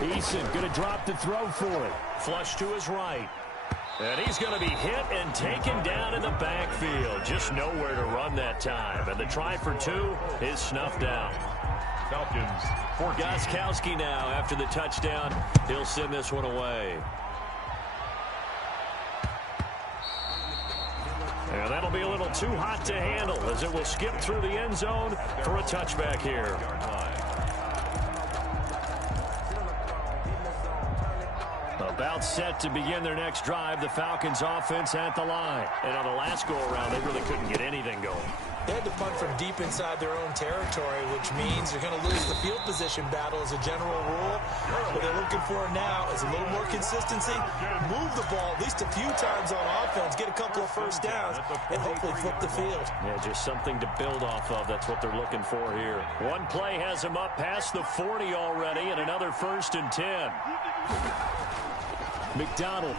Eason going to drop the throw for it. Flush to his right. And he's going to be hit and taken down in the backfield. Just nowhere to run that time. And the try for 2 is snuffed out. Falcons, 14. Gostkowski now after the touchdown. He'll send this one away. And that'll be a little too hot to handle as it will skip through the end zone for a touchback here. About set to begin their next drive, the Falcons offense at the line. And on the last go-around, they really couldn't get anything going. They had to punt from deep inside their own territory, which means they're going to lose the field position battle as a general rule. What they're looking for now is a little more consistency, move the ball at least a few times on offense, get a couple of first downs, and hopefully flip the field. Yeah, just something to build off of. That's what they're looking for here. One play has them up past the 40 already, and another 1st and 10. McDonald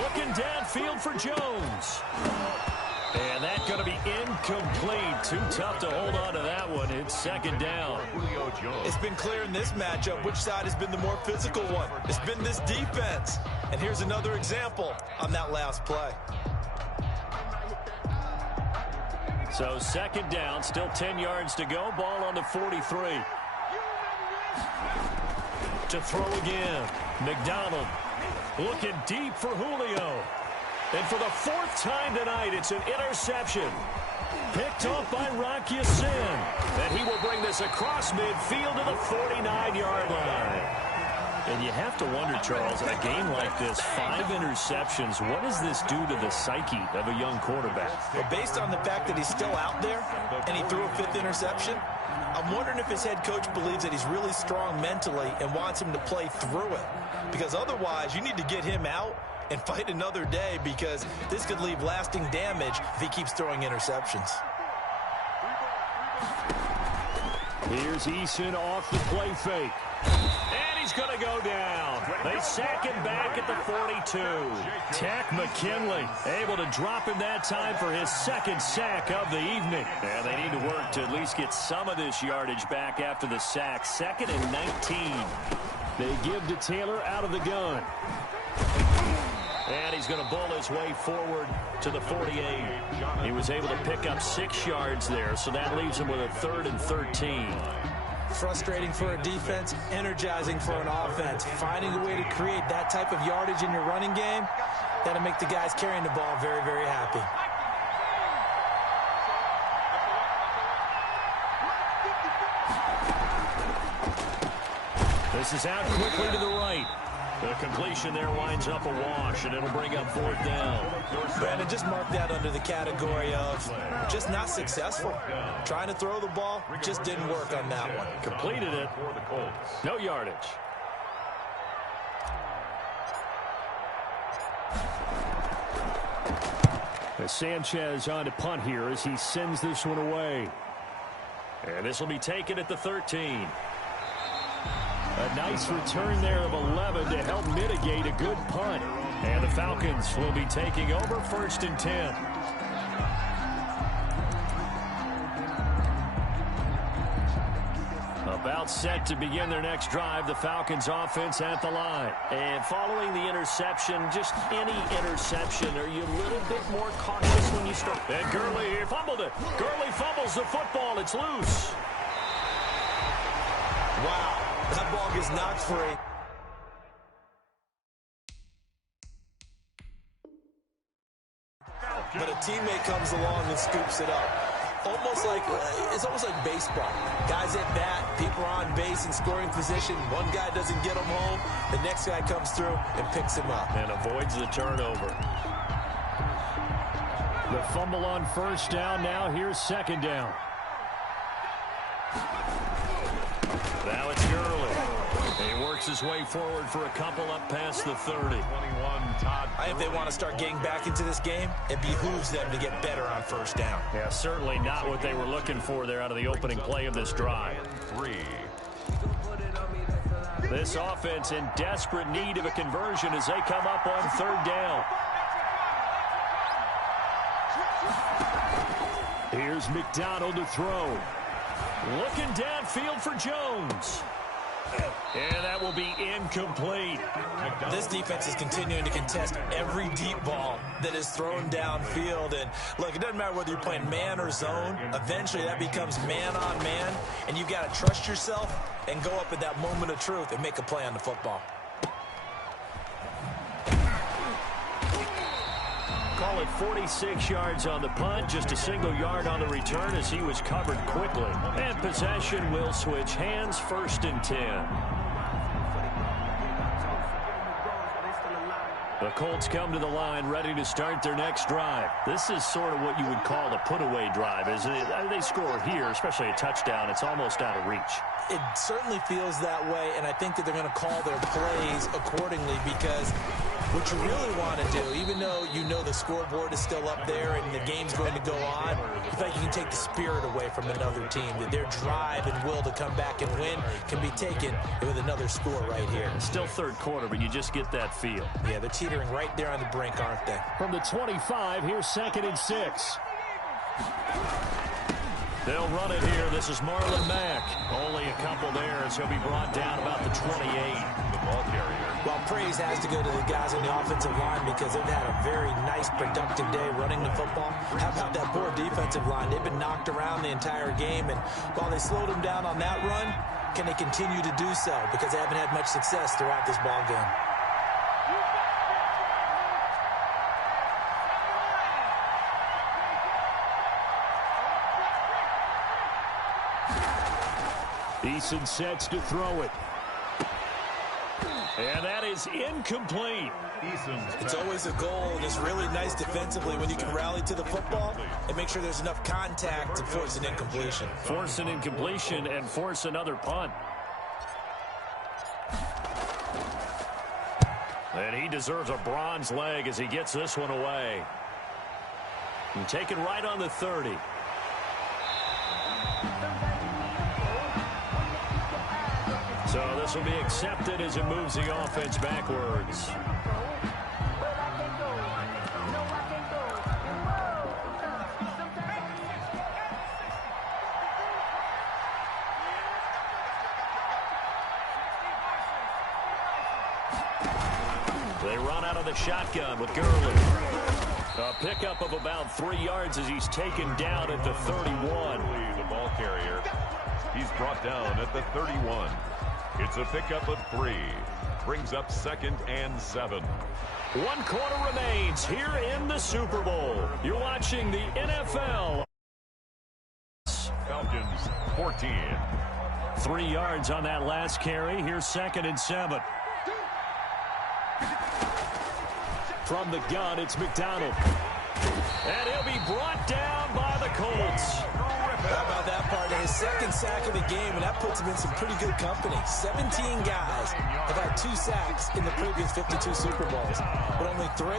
looking downfield for Jones. And that's going to be incomplete. Too tough to hold on to that one. It's 2nd down. It's been clear in this matchup which side has been the more physical one. It's been this defense. And here's another example on that last play. So 2nd down, still 10 yards to go. Ball on the 43. To throw again. McDonald looking deep for Julio. And for the 4th time tonight, it's an interception. Picked off by Rock Ya-Sin. And he will bring this across midfield to the 49-yard line. And you have to wonder, Charles, in a game like this, 5 interceptions, what does this do to the psyche of a young quarterback? Well, based on the fact that he's still out there and he threw a 5th interception, I'm wondering if his head coach believes that he's really strong mentally and wants him to play through it. Because otherwise, you need to get him out and fight another day, because this could leave lasting damage if he keeps throwing interceptions. Here's Eason off the play fake. And he's going to go down. They sack him back at the 42. Tack McKinley able to drop him that time for his 2nd sack of the evening. And they need to work to at least get some of this yardage back after the sack. 2nd and 19. They give to Taylor out of the gun. And he's going to bull his way forward to the 48. He was able to pick up 6 yards there, so that leaves him with a 3rd and 13. Frustrating for a defense, energizing for an offense. Finding a way to create that type of yardage in your running game, that'll make the guys carrying the ball very, very happy. This is out quickly to the right. The completion there winds up a wash, and it'll bring up 4th down. Brandon, just mark that under the category of just not successful. Trying to throw the ball, just didn't work on that one. Completed it. No yardage. As Sanchez on to punt here as he sends this one away. And this will be taken at the 13. A nice return there of 11 to help mitigate a good punt. And the Falcons will be taking over 1st and 10. About set to begin their next drive, the Falcons offense at the line. And following the interception, just any interception, are you a little bit more cautious when you start? And Gurley fumbled it. Gurley fumbles the football. It's loose. Wow. That ball gets knocked free. But a teammate comes along and scoops it up. It's almost like baseball. Guys at bat, people are on base in scoring position. One guy doesn't get him home. The next guy comes through and picks him up. And avoids the turnover. The fumble on 1st down. Now here's 2nd down. Now it's Gurley. He works his way forward for a couple up past the 30. I think they want to start getting back into this game. It behooves them to get better on 1st down. Yeah, certainly not what they were looking for there out of the opening play of this drive. 3. This offense in desperate need of a conversion as they come up on 3rd down. Here's McDonald to throw. Looking downfield for Jones. And that will be incomplete. This defense is continuing to contest every deep ball that is thrown downfield. And look, it doesn't matter whether you're playing man or zone. Eventually that becomes man on man. And you've got to trust yourself and go up at that moment of truth and make a play on the football. Call it 46 yards on the punt, just a single yard on the return as he was covered quickly. And possession will switch hands, 1st and 10. The Colts come to the line ready to start their next drive. This is sort of what you would call a put-away drive. They score here, especially a touchdown. It's almost out of reach. It certainly feels that way, and I think that they're going to call their plays accordingly, because what you really want to do, even though you know the scoreboard is still up there and the game's going to go on, I feel like you can take the spirit away from another team, that their drive and will to come back and win can be taken with another score right here. Still 3rd quarter, but you just get that feel. Yeah, they're teetering right there on the brink, aren't they? From the 25, here's 2nd and 6. They'll run it here. This is Marlon Mack. Only a couple there as he'll be brought down about the 28. The ball carrier. Well, praise has to go to the guys on the offensive line, because they've had a very nice, productive day running the football. How about that poor defensive line? They've been knocked around the entire game, and while they slowed them down on that run, can they continue to do so? Because they haven't had much success throughout this ball game. Eason sets to throw it. And that is incomplete. It's always a goal, and it's really nice defensively when you can rally to the football and make sure there's enough contact to force an incompletion. Force an incompletion and force another punt. And he deserves a bronze leg as he gets this one away. And taken right on the 30. So this will be accepted as it moves the offense backwards. They run out of the shotgun with Gurley. A pickup of about 3 yards as he's taken down at the 31. The ball carrier. He's brought down at the 31. It's a pickup of 3. Brings up 2nd and 7. 1 quarter remains here in the Super Bowl. You're watching the NFL. Falcons 14. 3 yards on that last carry. Here's 2nd and 7. From the gun, it's McDonald. And he'll be brought down by the Colts. How about that part? His 2nd sack of the game, and that puts him in some pretty good company. 17 guys have had 2 sacks in the previous 52 Super Bowls, but only 3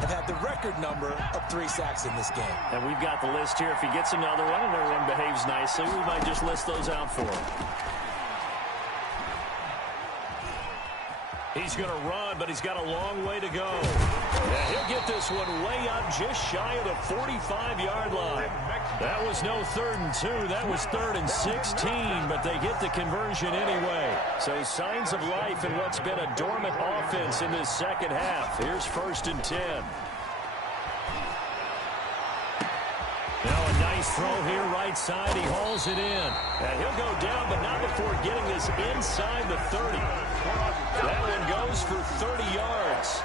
have had the record number of 3 sacks in this game. And we've got the list here. If he gets another one and everyone behaves nicely, we might just list those out for him. He's going to run, but he's got a long way to go. And he'll get this one way up just shy of the 45-yard line. That was no 3rd and 2. That was 3rd and 16, but they get the conversion anyway. So signs of life in what's been a dormant offense in this second half. Here's 1st and 10. Now a nice throw here right side. He hauls it in. And he'll go down, but not before getting this inside the 30. That one goes for 30 yards.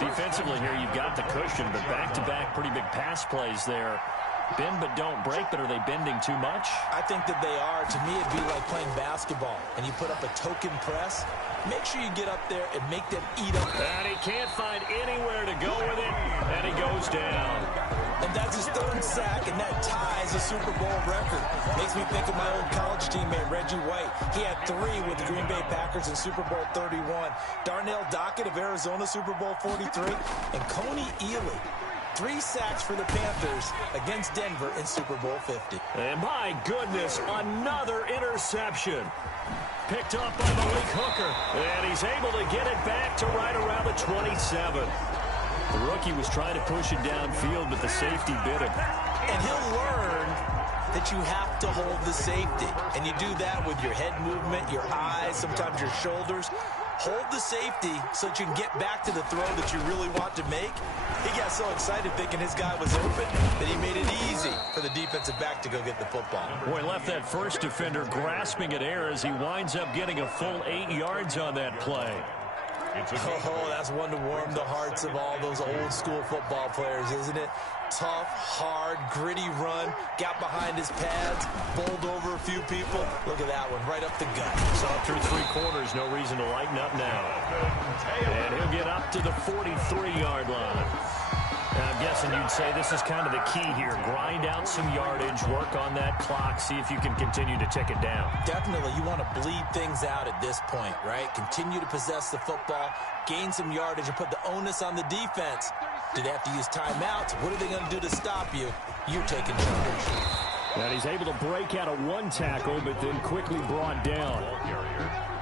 Defensively here, you've got the cushion, but back-to-back pretty big pass plays there. Bend but don't break, but are they bending too much? I think that they are. To me, it'd be like playing basketball, and you put up a token press. Make sure you get up there and make them eat up. And he can't find anywhere to go with it, and he goes down. And that's his 3rd sack, and that ties a Super Bowl record. Makes me think of my old college teammate, Reggie White. He had 3 with the Green Bay Packers in Super Bowl 31. Darnell Dockett of Arizona, Super Bowl 43. And Coney Ealy, 3 sacks for the Panthers against Denver in Super Bowl 50. And my goodness, another interception. Picked up by Malik Hooker. And he's able to get it back to right around the 27. The rookie was trying to push it downfield, but the safety bit him. And he'll learn that you have to hold the safety. And you do that with your head movement, your eyes, sometimes your shoulders. Hold the safety so that you can get back to the throw that you really want to make. He got so excited thinking his guy was open that he made it easy for the defensive back to go get the football. Boy, left that first defender grasping at air as he winds up getting a full 8 yards on that play. Oh, that's one to warm the hearts of all those old school football players, isn't it? Tough, hard, gritty run, got behind his pads, bowled over a few people. Look at that one, right up the gut. So through 3 quarters, no reason to lighten up now. And he'll get up to the 43-yard line. Now, I'm guessing you'd say this is kind of the key here. Grind out some yardage, work on that clock, see if you can continue to tick it down. Definitely, you want to bleed things out at this point, right? Continue to possess the football, gain some yardage, and put the onus on the defense. Do they have to use timeouts? What are they going to do to stop you? You're taking charge. And he's able to break out of 1 tackle, but then quickly brought down.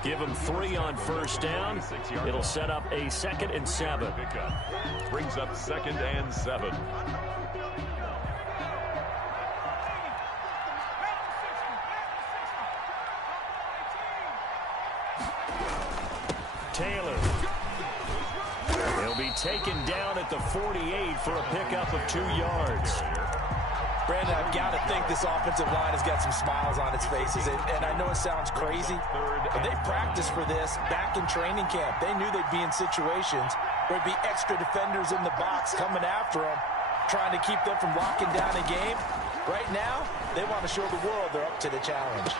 Give him 3 on 1st down. It'll set up a 2nd and 7. Brings up 2nd and 7. Taylor. He'll be taken down at the 48 for a pickup of 2 yards. Brandon, I've got to think this offensive line has got some smiles on its faces. And I know it sounds crazy, but they practiced for this back in training camp. They knew they'd be in situations where there'd be extra defenders in the box coming after them, trying to keep them from locking down a game. Right now, they want to show the world they're up to the challenge.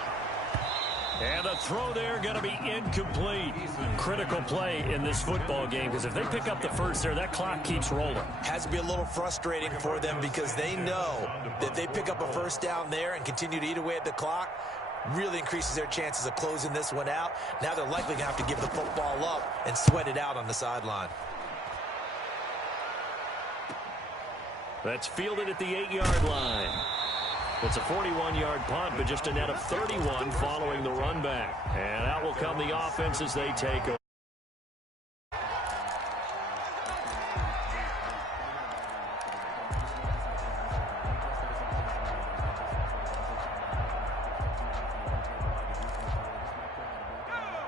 And the throw there going to be incomplete. Critical play in this football game, because if they pick up the first there, that clock keeps rolling. Has to be a little frustrating for them because they know that if they pick up a first down there and continue to eat away at the clock, really increases their chances of closing this one out. Now they're likely going to have to give the football up and sweat it out on the sideline. That's fielded at the 8-yard line. It's a 41-yard punt, but just a net of 31 following the run back. And out will come the offense as they take over.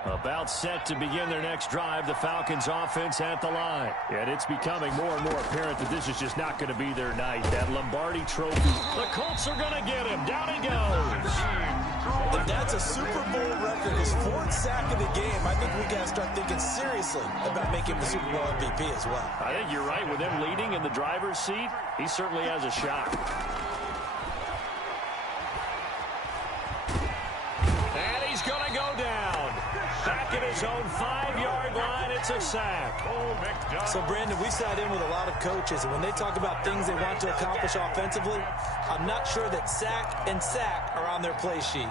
About set to begin their next drive, the Falcons offense at the line. And it's becoming more and more apparent that this is just not going to be their night. That Lombardi trophy. The Colts are going to get him. Down he goes. And that's a Super Bowl record. His 4th sack of the game. I think we got to start thinking seriously about making the Super Bowl MVP as well. I think you're right. With him leading in the driver's seat, he certainly has a shot. And he's going to go down. Back at his own 5-yard line, it's a sack. So, Brandon, we sat in with a lot of coaches, and when they talk about things they want to accomplish offensively, I'm not sure that sack and sack are on their play sheet.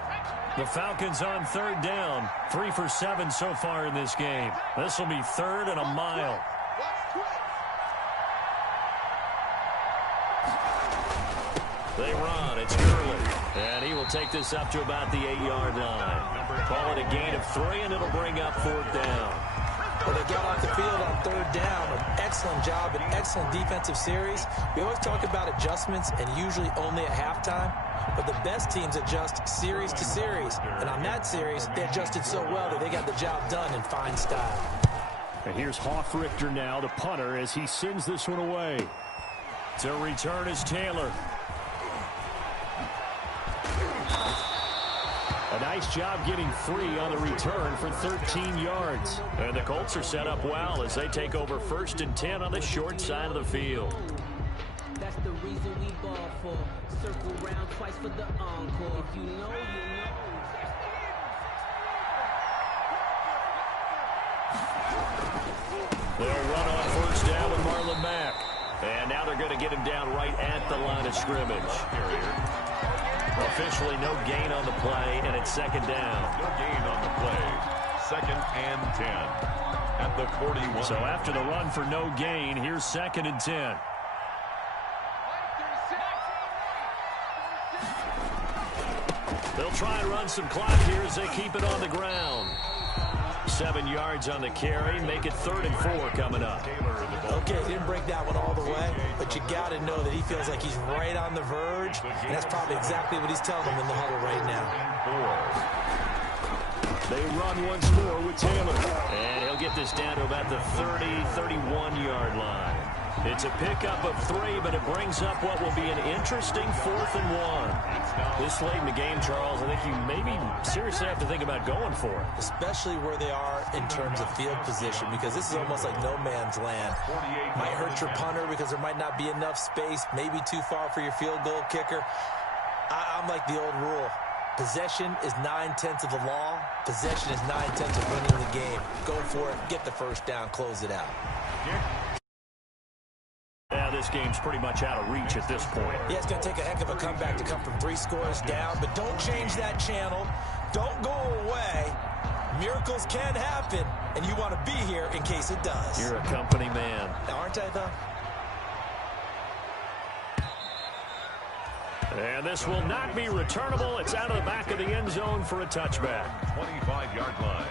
The Falcons on 3rd down. 3 for 7 so far in this game. This will be 3rd and a mile. They run. It's Gurley. And he will take this up to about the 8-yard line. Call it a gain of 3, and it'll bring up 4th down. Well, they got off the field on 3rd down. An excellent job, an excellent defensive series. We always talk about adjustments, and usually only at halftime. But the best teams adjust series to series. And on that series, they adjusted so well that they got the job done in fine style. And here's Hoffrichter now, the punter, as he sends this one away. To return is Taylor. A nice job getting free on the return for 13 yards. And the Colts are set up well as they take over 1st and 10 on the short side of the field. That's the reason we ball for. Circle round twice for the encore. If you know, you know. They'll run on 1st down with Marlon Mack. And now they're going to get him down right at the line of scrimmage. Officially no gain on the play, and it's 2nd down. No gain on the play. 2nd and 10 at the 41. So after the run for no gain, here's 2nd and 10. They'll try and run some clock here as they keep it on the ground. 7 yards on the carry. Make it 3rd and 4 coming up. Okay, didn't break that one all the way, but you got to know that he feels like he's right on the verge, and that's probably exactly what he's telling them in the huddle right now. They run once more with Taylor, and he'll get this down to about the 30, 31-yard line. It's a pickup of 3, but it brings up what will be an interesting 4th and 1. This late in the game, Charles, I think you maybe seriously have to think about going for it. Especially where they are in terms of field position, because this is almost like no man's land. Might hurt your punter because there might not be enough space, maybe too far for your field goal kicker. I'm like the old rule. Possession is 9/10 of the law. Possession is 9/10 of winning the game. Go for it, get the 1st down, close it out. Yeah, this game's pretty much out of reach at this point. Yeah, it's going to take a heck of a comeback to come from 3 scores down, but don't change that channel. Don't go away. Miracles can happen, and you want to be here in case it does. You're a company man. Aren't I, though? And this will not be returnable. It's out of the back of the end zone for a touchback. 25-yard line.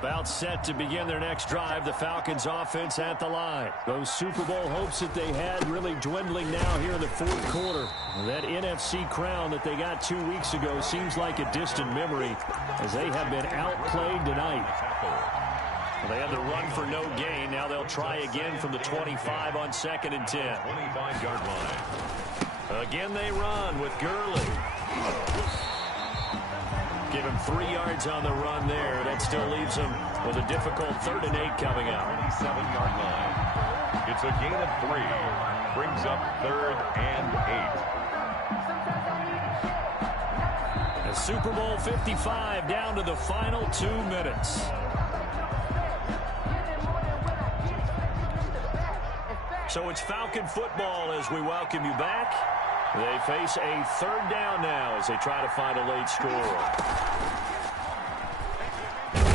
About set to begin their next drive, the Falcons offense at the line. Those Super Bowl hopes that they had really dwindling now here in the 4th quarter. That NFC crown that they got 2 weeks ago seems like a distant memory as they have been outplayed tonight. Well, they had the run for no gain. Now they'll try again from the 25 on 2nd and 10. 25-yard line. Again they run with Gurley. Give him 3 yards on the run there. That still leaves him with a difficult 3rd and 8 coming up. 27-yard line. It's a gain of 3. Brings up 3rd and 8. A Super Bowl 55 down to the final 2 minutes. So it's Falcon football as we welcome you back. They face a 3rd down now as they try to find a late score.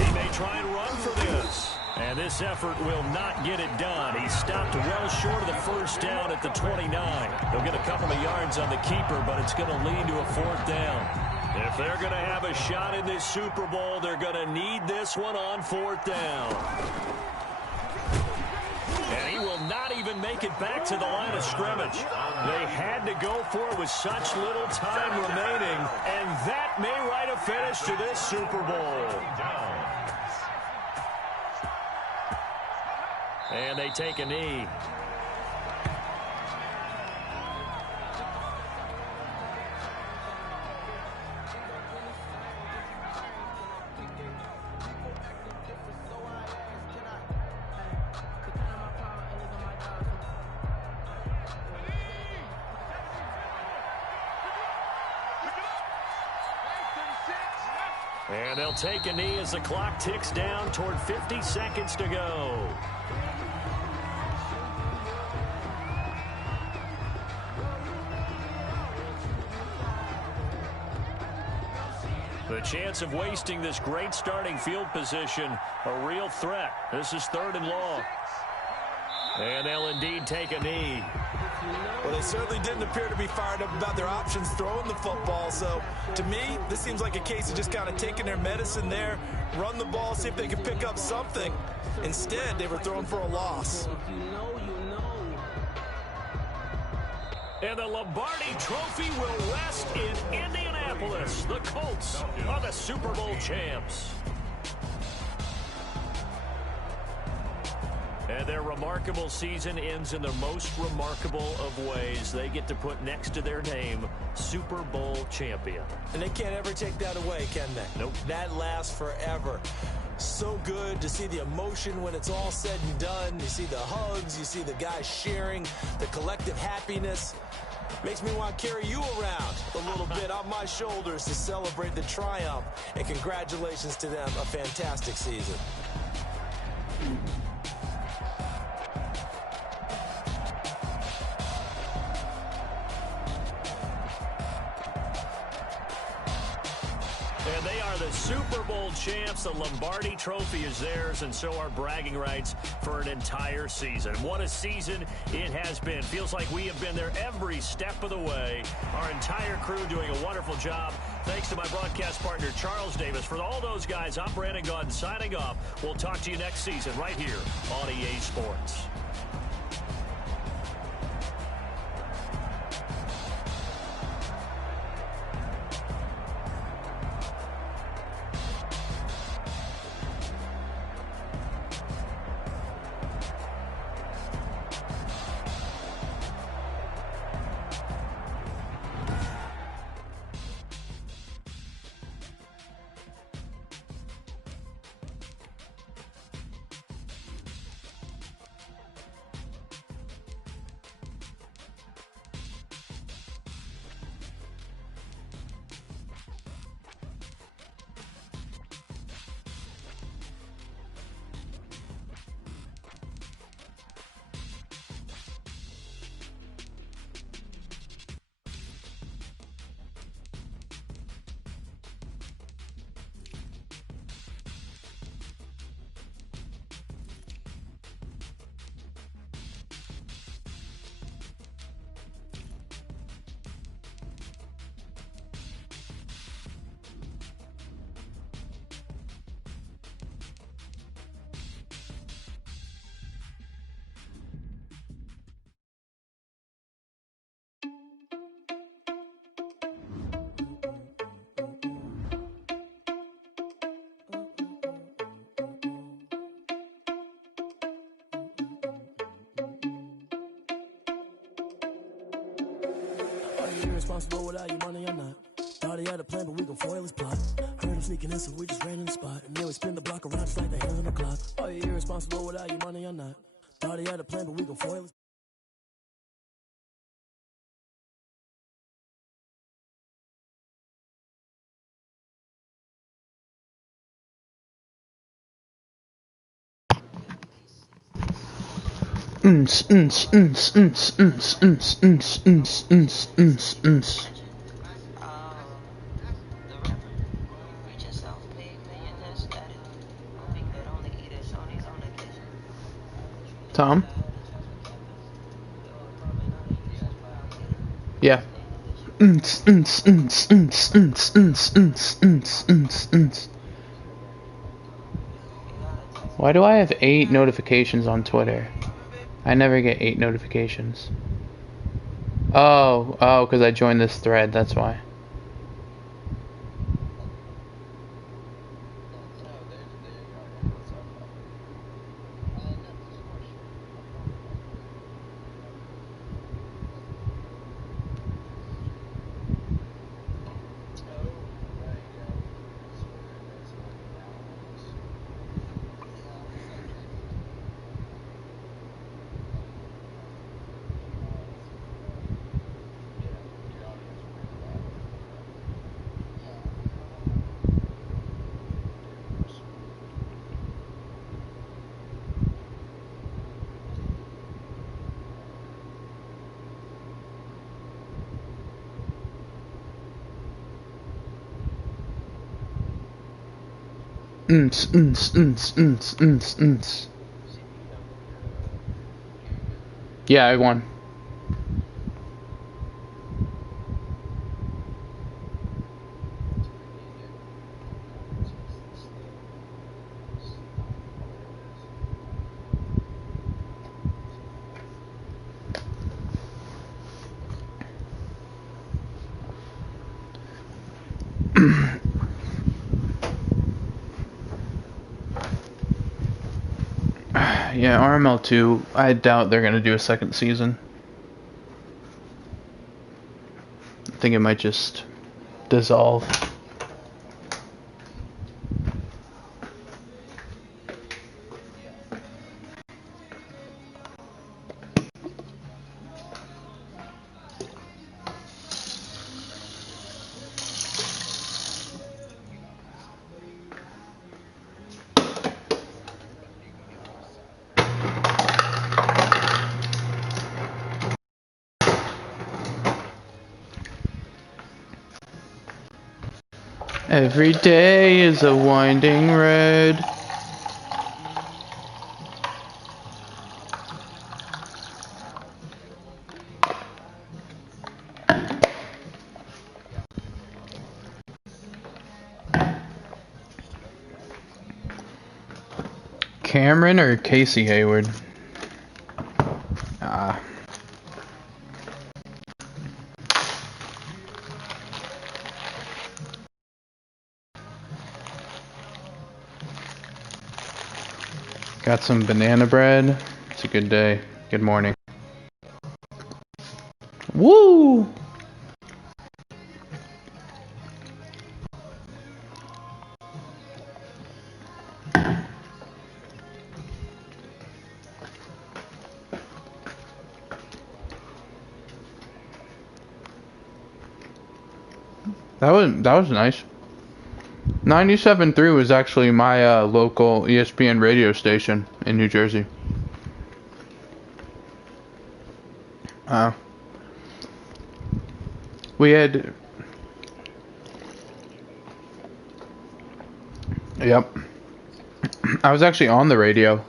He may try and run for this. And this effort will not get it done. He stopped well short of the 1st down at the 29. He'll get a couple of yards on the keeper, but it's going to lead to a 4th down. If they're going to have a shot in this Super Bowl, they're going to need this one on 4th down. And he will not even make it back to the line of scrimmage. They had to go for it with such little time remaining, and that may write a finish to this Super Bowl. And they take a knee. And they'll take a knee as the clock ticks down toward 50 seconds to go. The chance of wasting this great starting field position, a real threat. This is 3rd and long. And they'll indeed take a knee. Well, they certainly didn't appear to be fired up about their options throwing the football. So, to me, this seems like a case of just kind of taking their medicine there, run the ball, see if they can pick up something. Instead, they were throwing for a loss. And the Lombardi Trophy will rest in Indianapolis. The Colts are the Super Bowl champs. And their remarkable season ends in the most remarkable of ways. They get to put next to their name, Super Bowl champion. And they can't ever take that away, can they? Nope. That lasts forever. So good to see the emotion when it's all said and done. You see the hugs, you see the guys sharing, the collective happiness. Makes me want to carry you around a little bit on my shoulders to celebrate the triumph. And congratulations to them, a fantastic season. And they are the Super Bowl champs. The Lombardi Trophy is theirs, and so are bragging rights for an entire season. What a season it has been. Feels like we have been there every step of the way. Our entire crew doing a wonderful job. Thanks to my broadcast partner, Charles Davis. For all those guys, I'm Brandon Gaudin signing off. We'll talk to you next season right here on EA Sports. Are you responsible without your money or not? Thought he had a plan, but we gon' foil his plot. Heard him sneaking in, so we just ran in the spot. And then we spin the block around just like the hands on the clock. Are you irresponsible without your money or not? Thought he had a plan, but we gon' foil his Tom? Yeah. Why do I have 8 notifications on Twitter? I never get 8 notifications. Oh, because I joined this thread, that's why. Yeah, I won. Yeah, RML2, I doubt they're going to do a second season. I think it might just dissolve. Every day is a winding road. Cameron or Casey Hayward? Got some banana bread. It's a good day. Good morning. Woo! That was nice. 97.3 was actually my local ESPN radio station in New Jersey. We had... Yep. I was actually on the radio.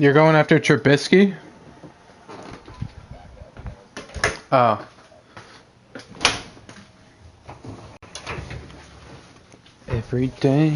You're going after Trubisky? Oh. Every day.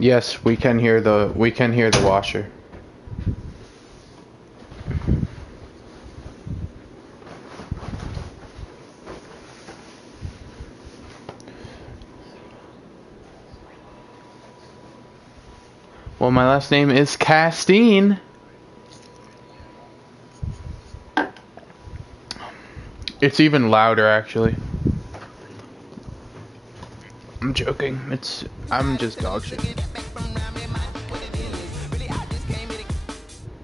Yes, we can hear the washer. Well, my last name is Castine. It's even louder, actually. I'm joking. I'm just dog shit.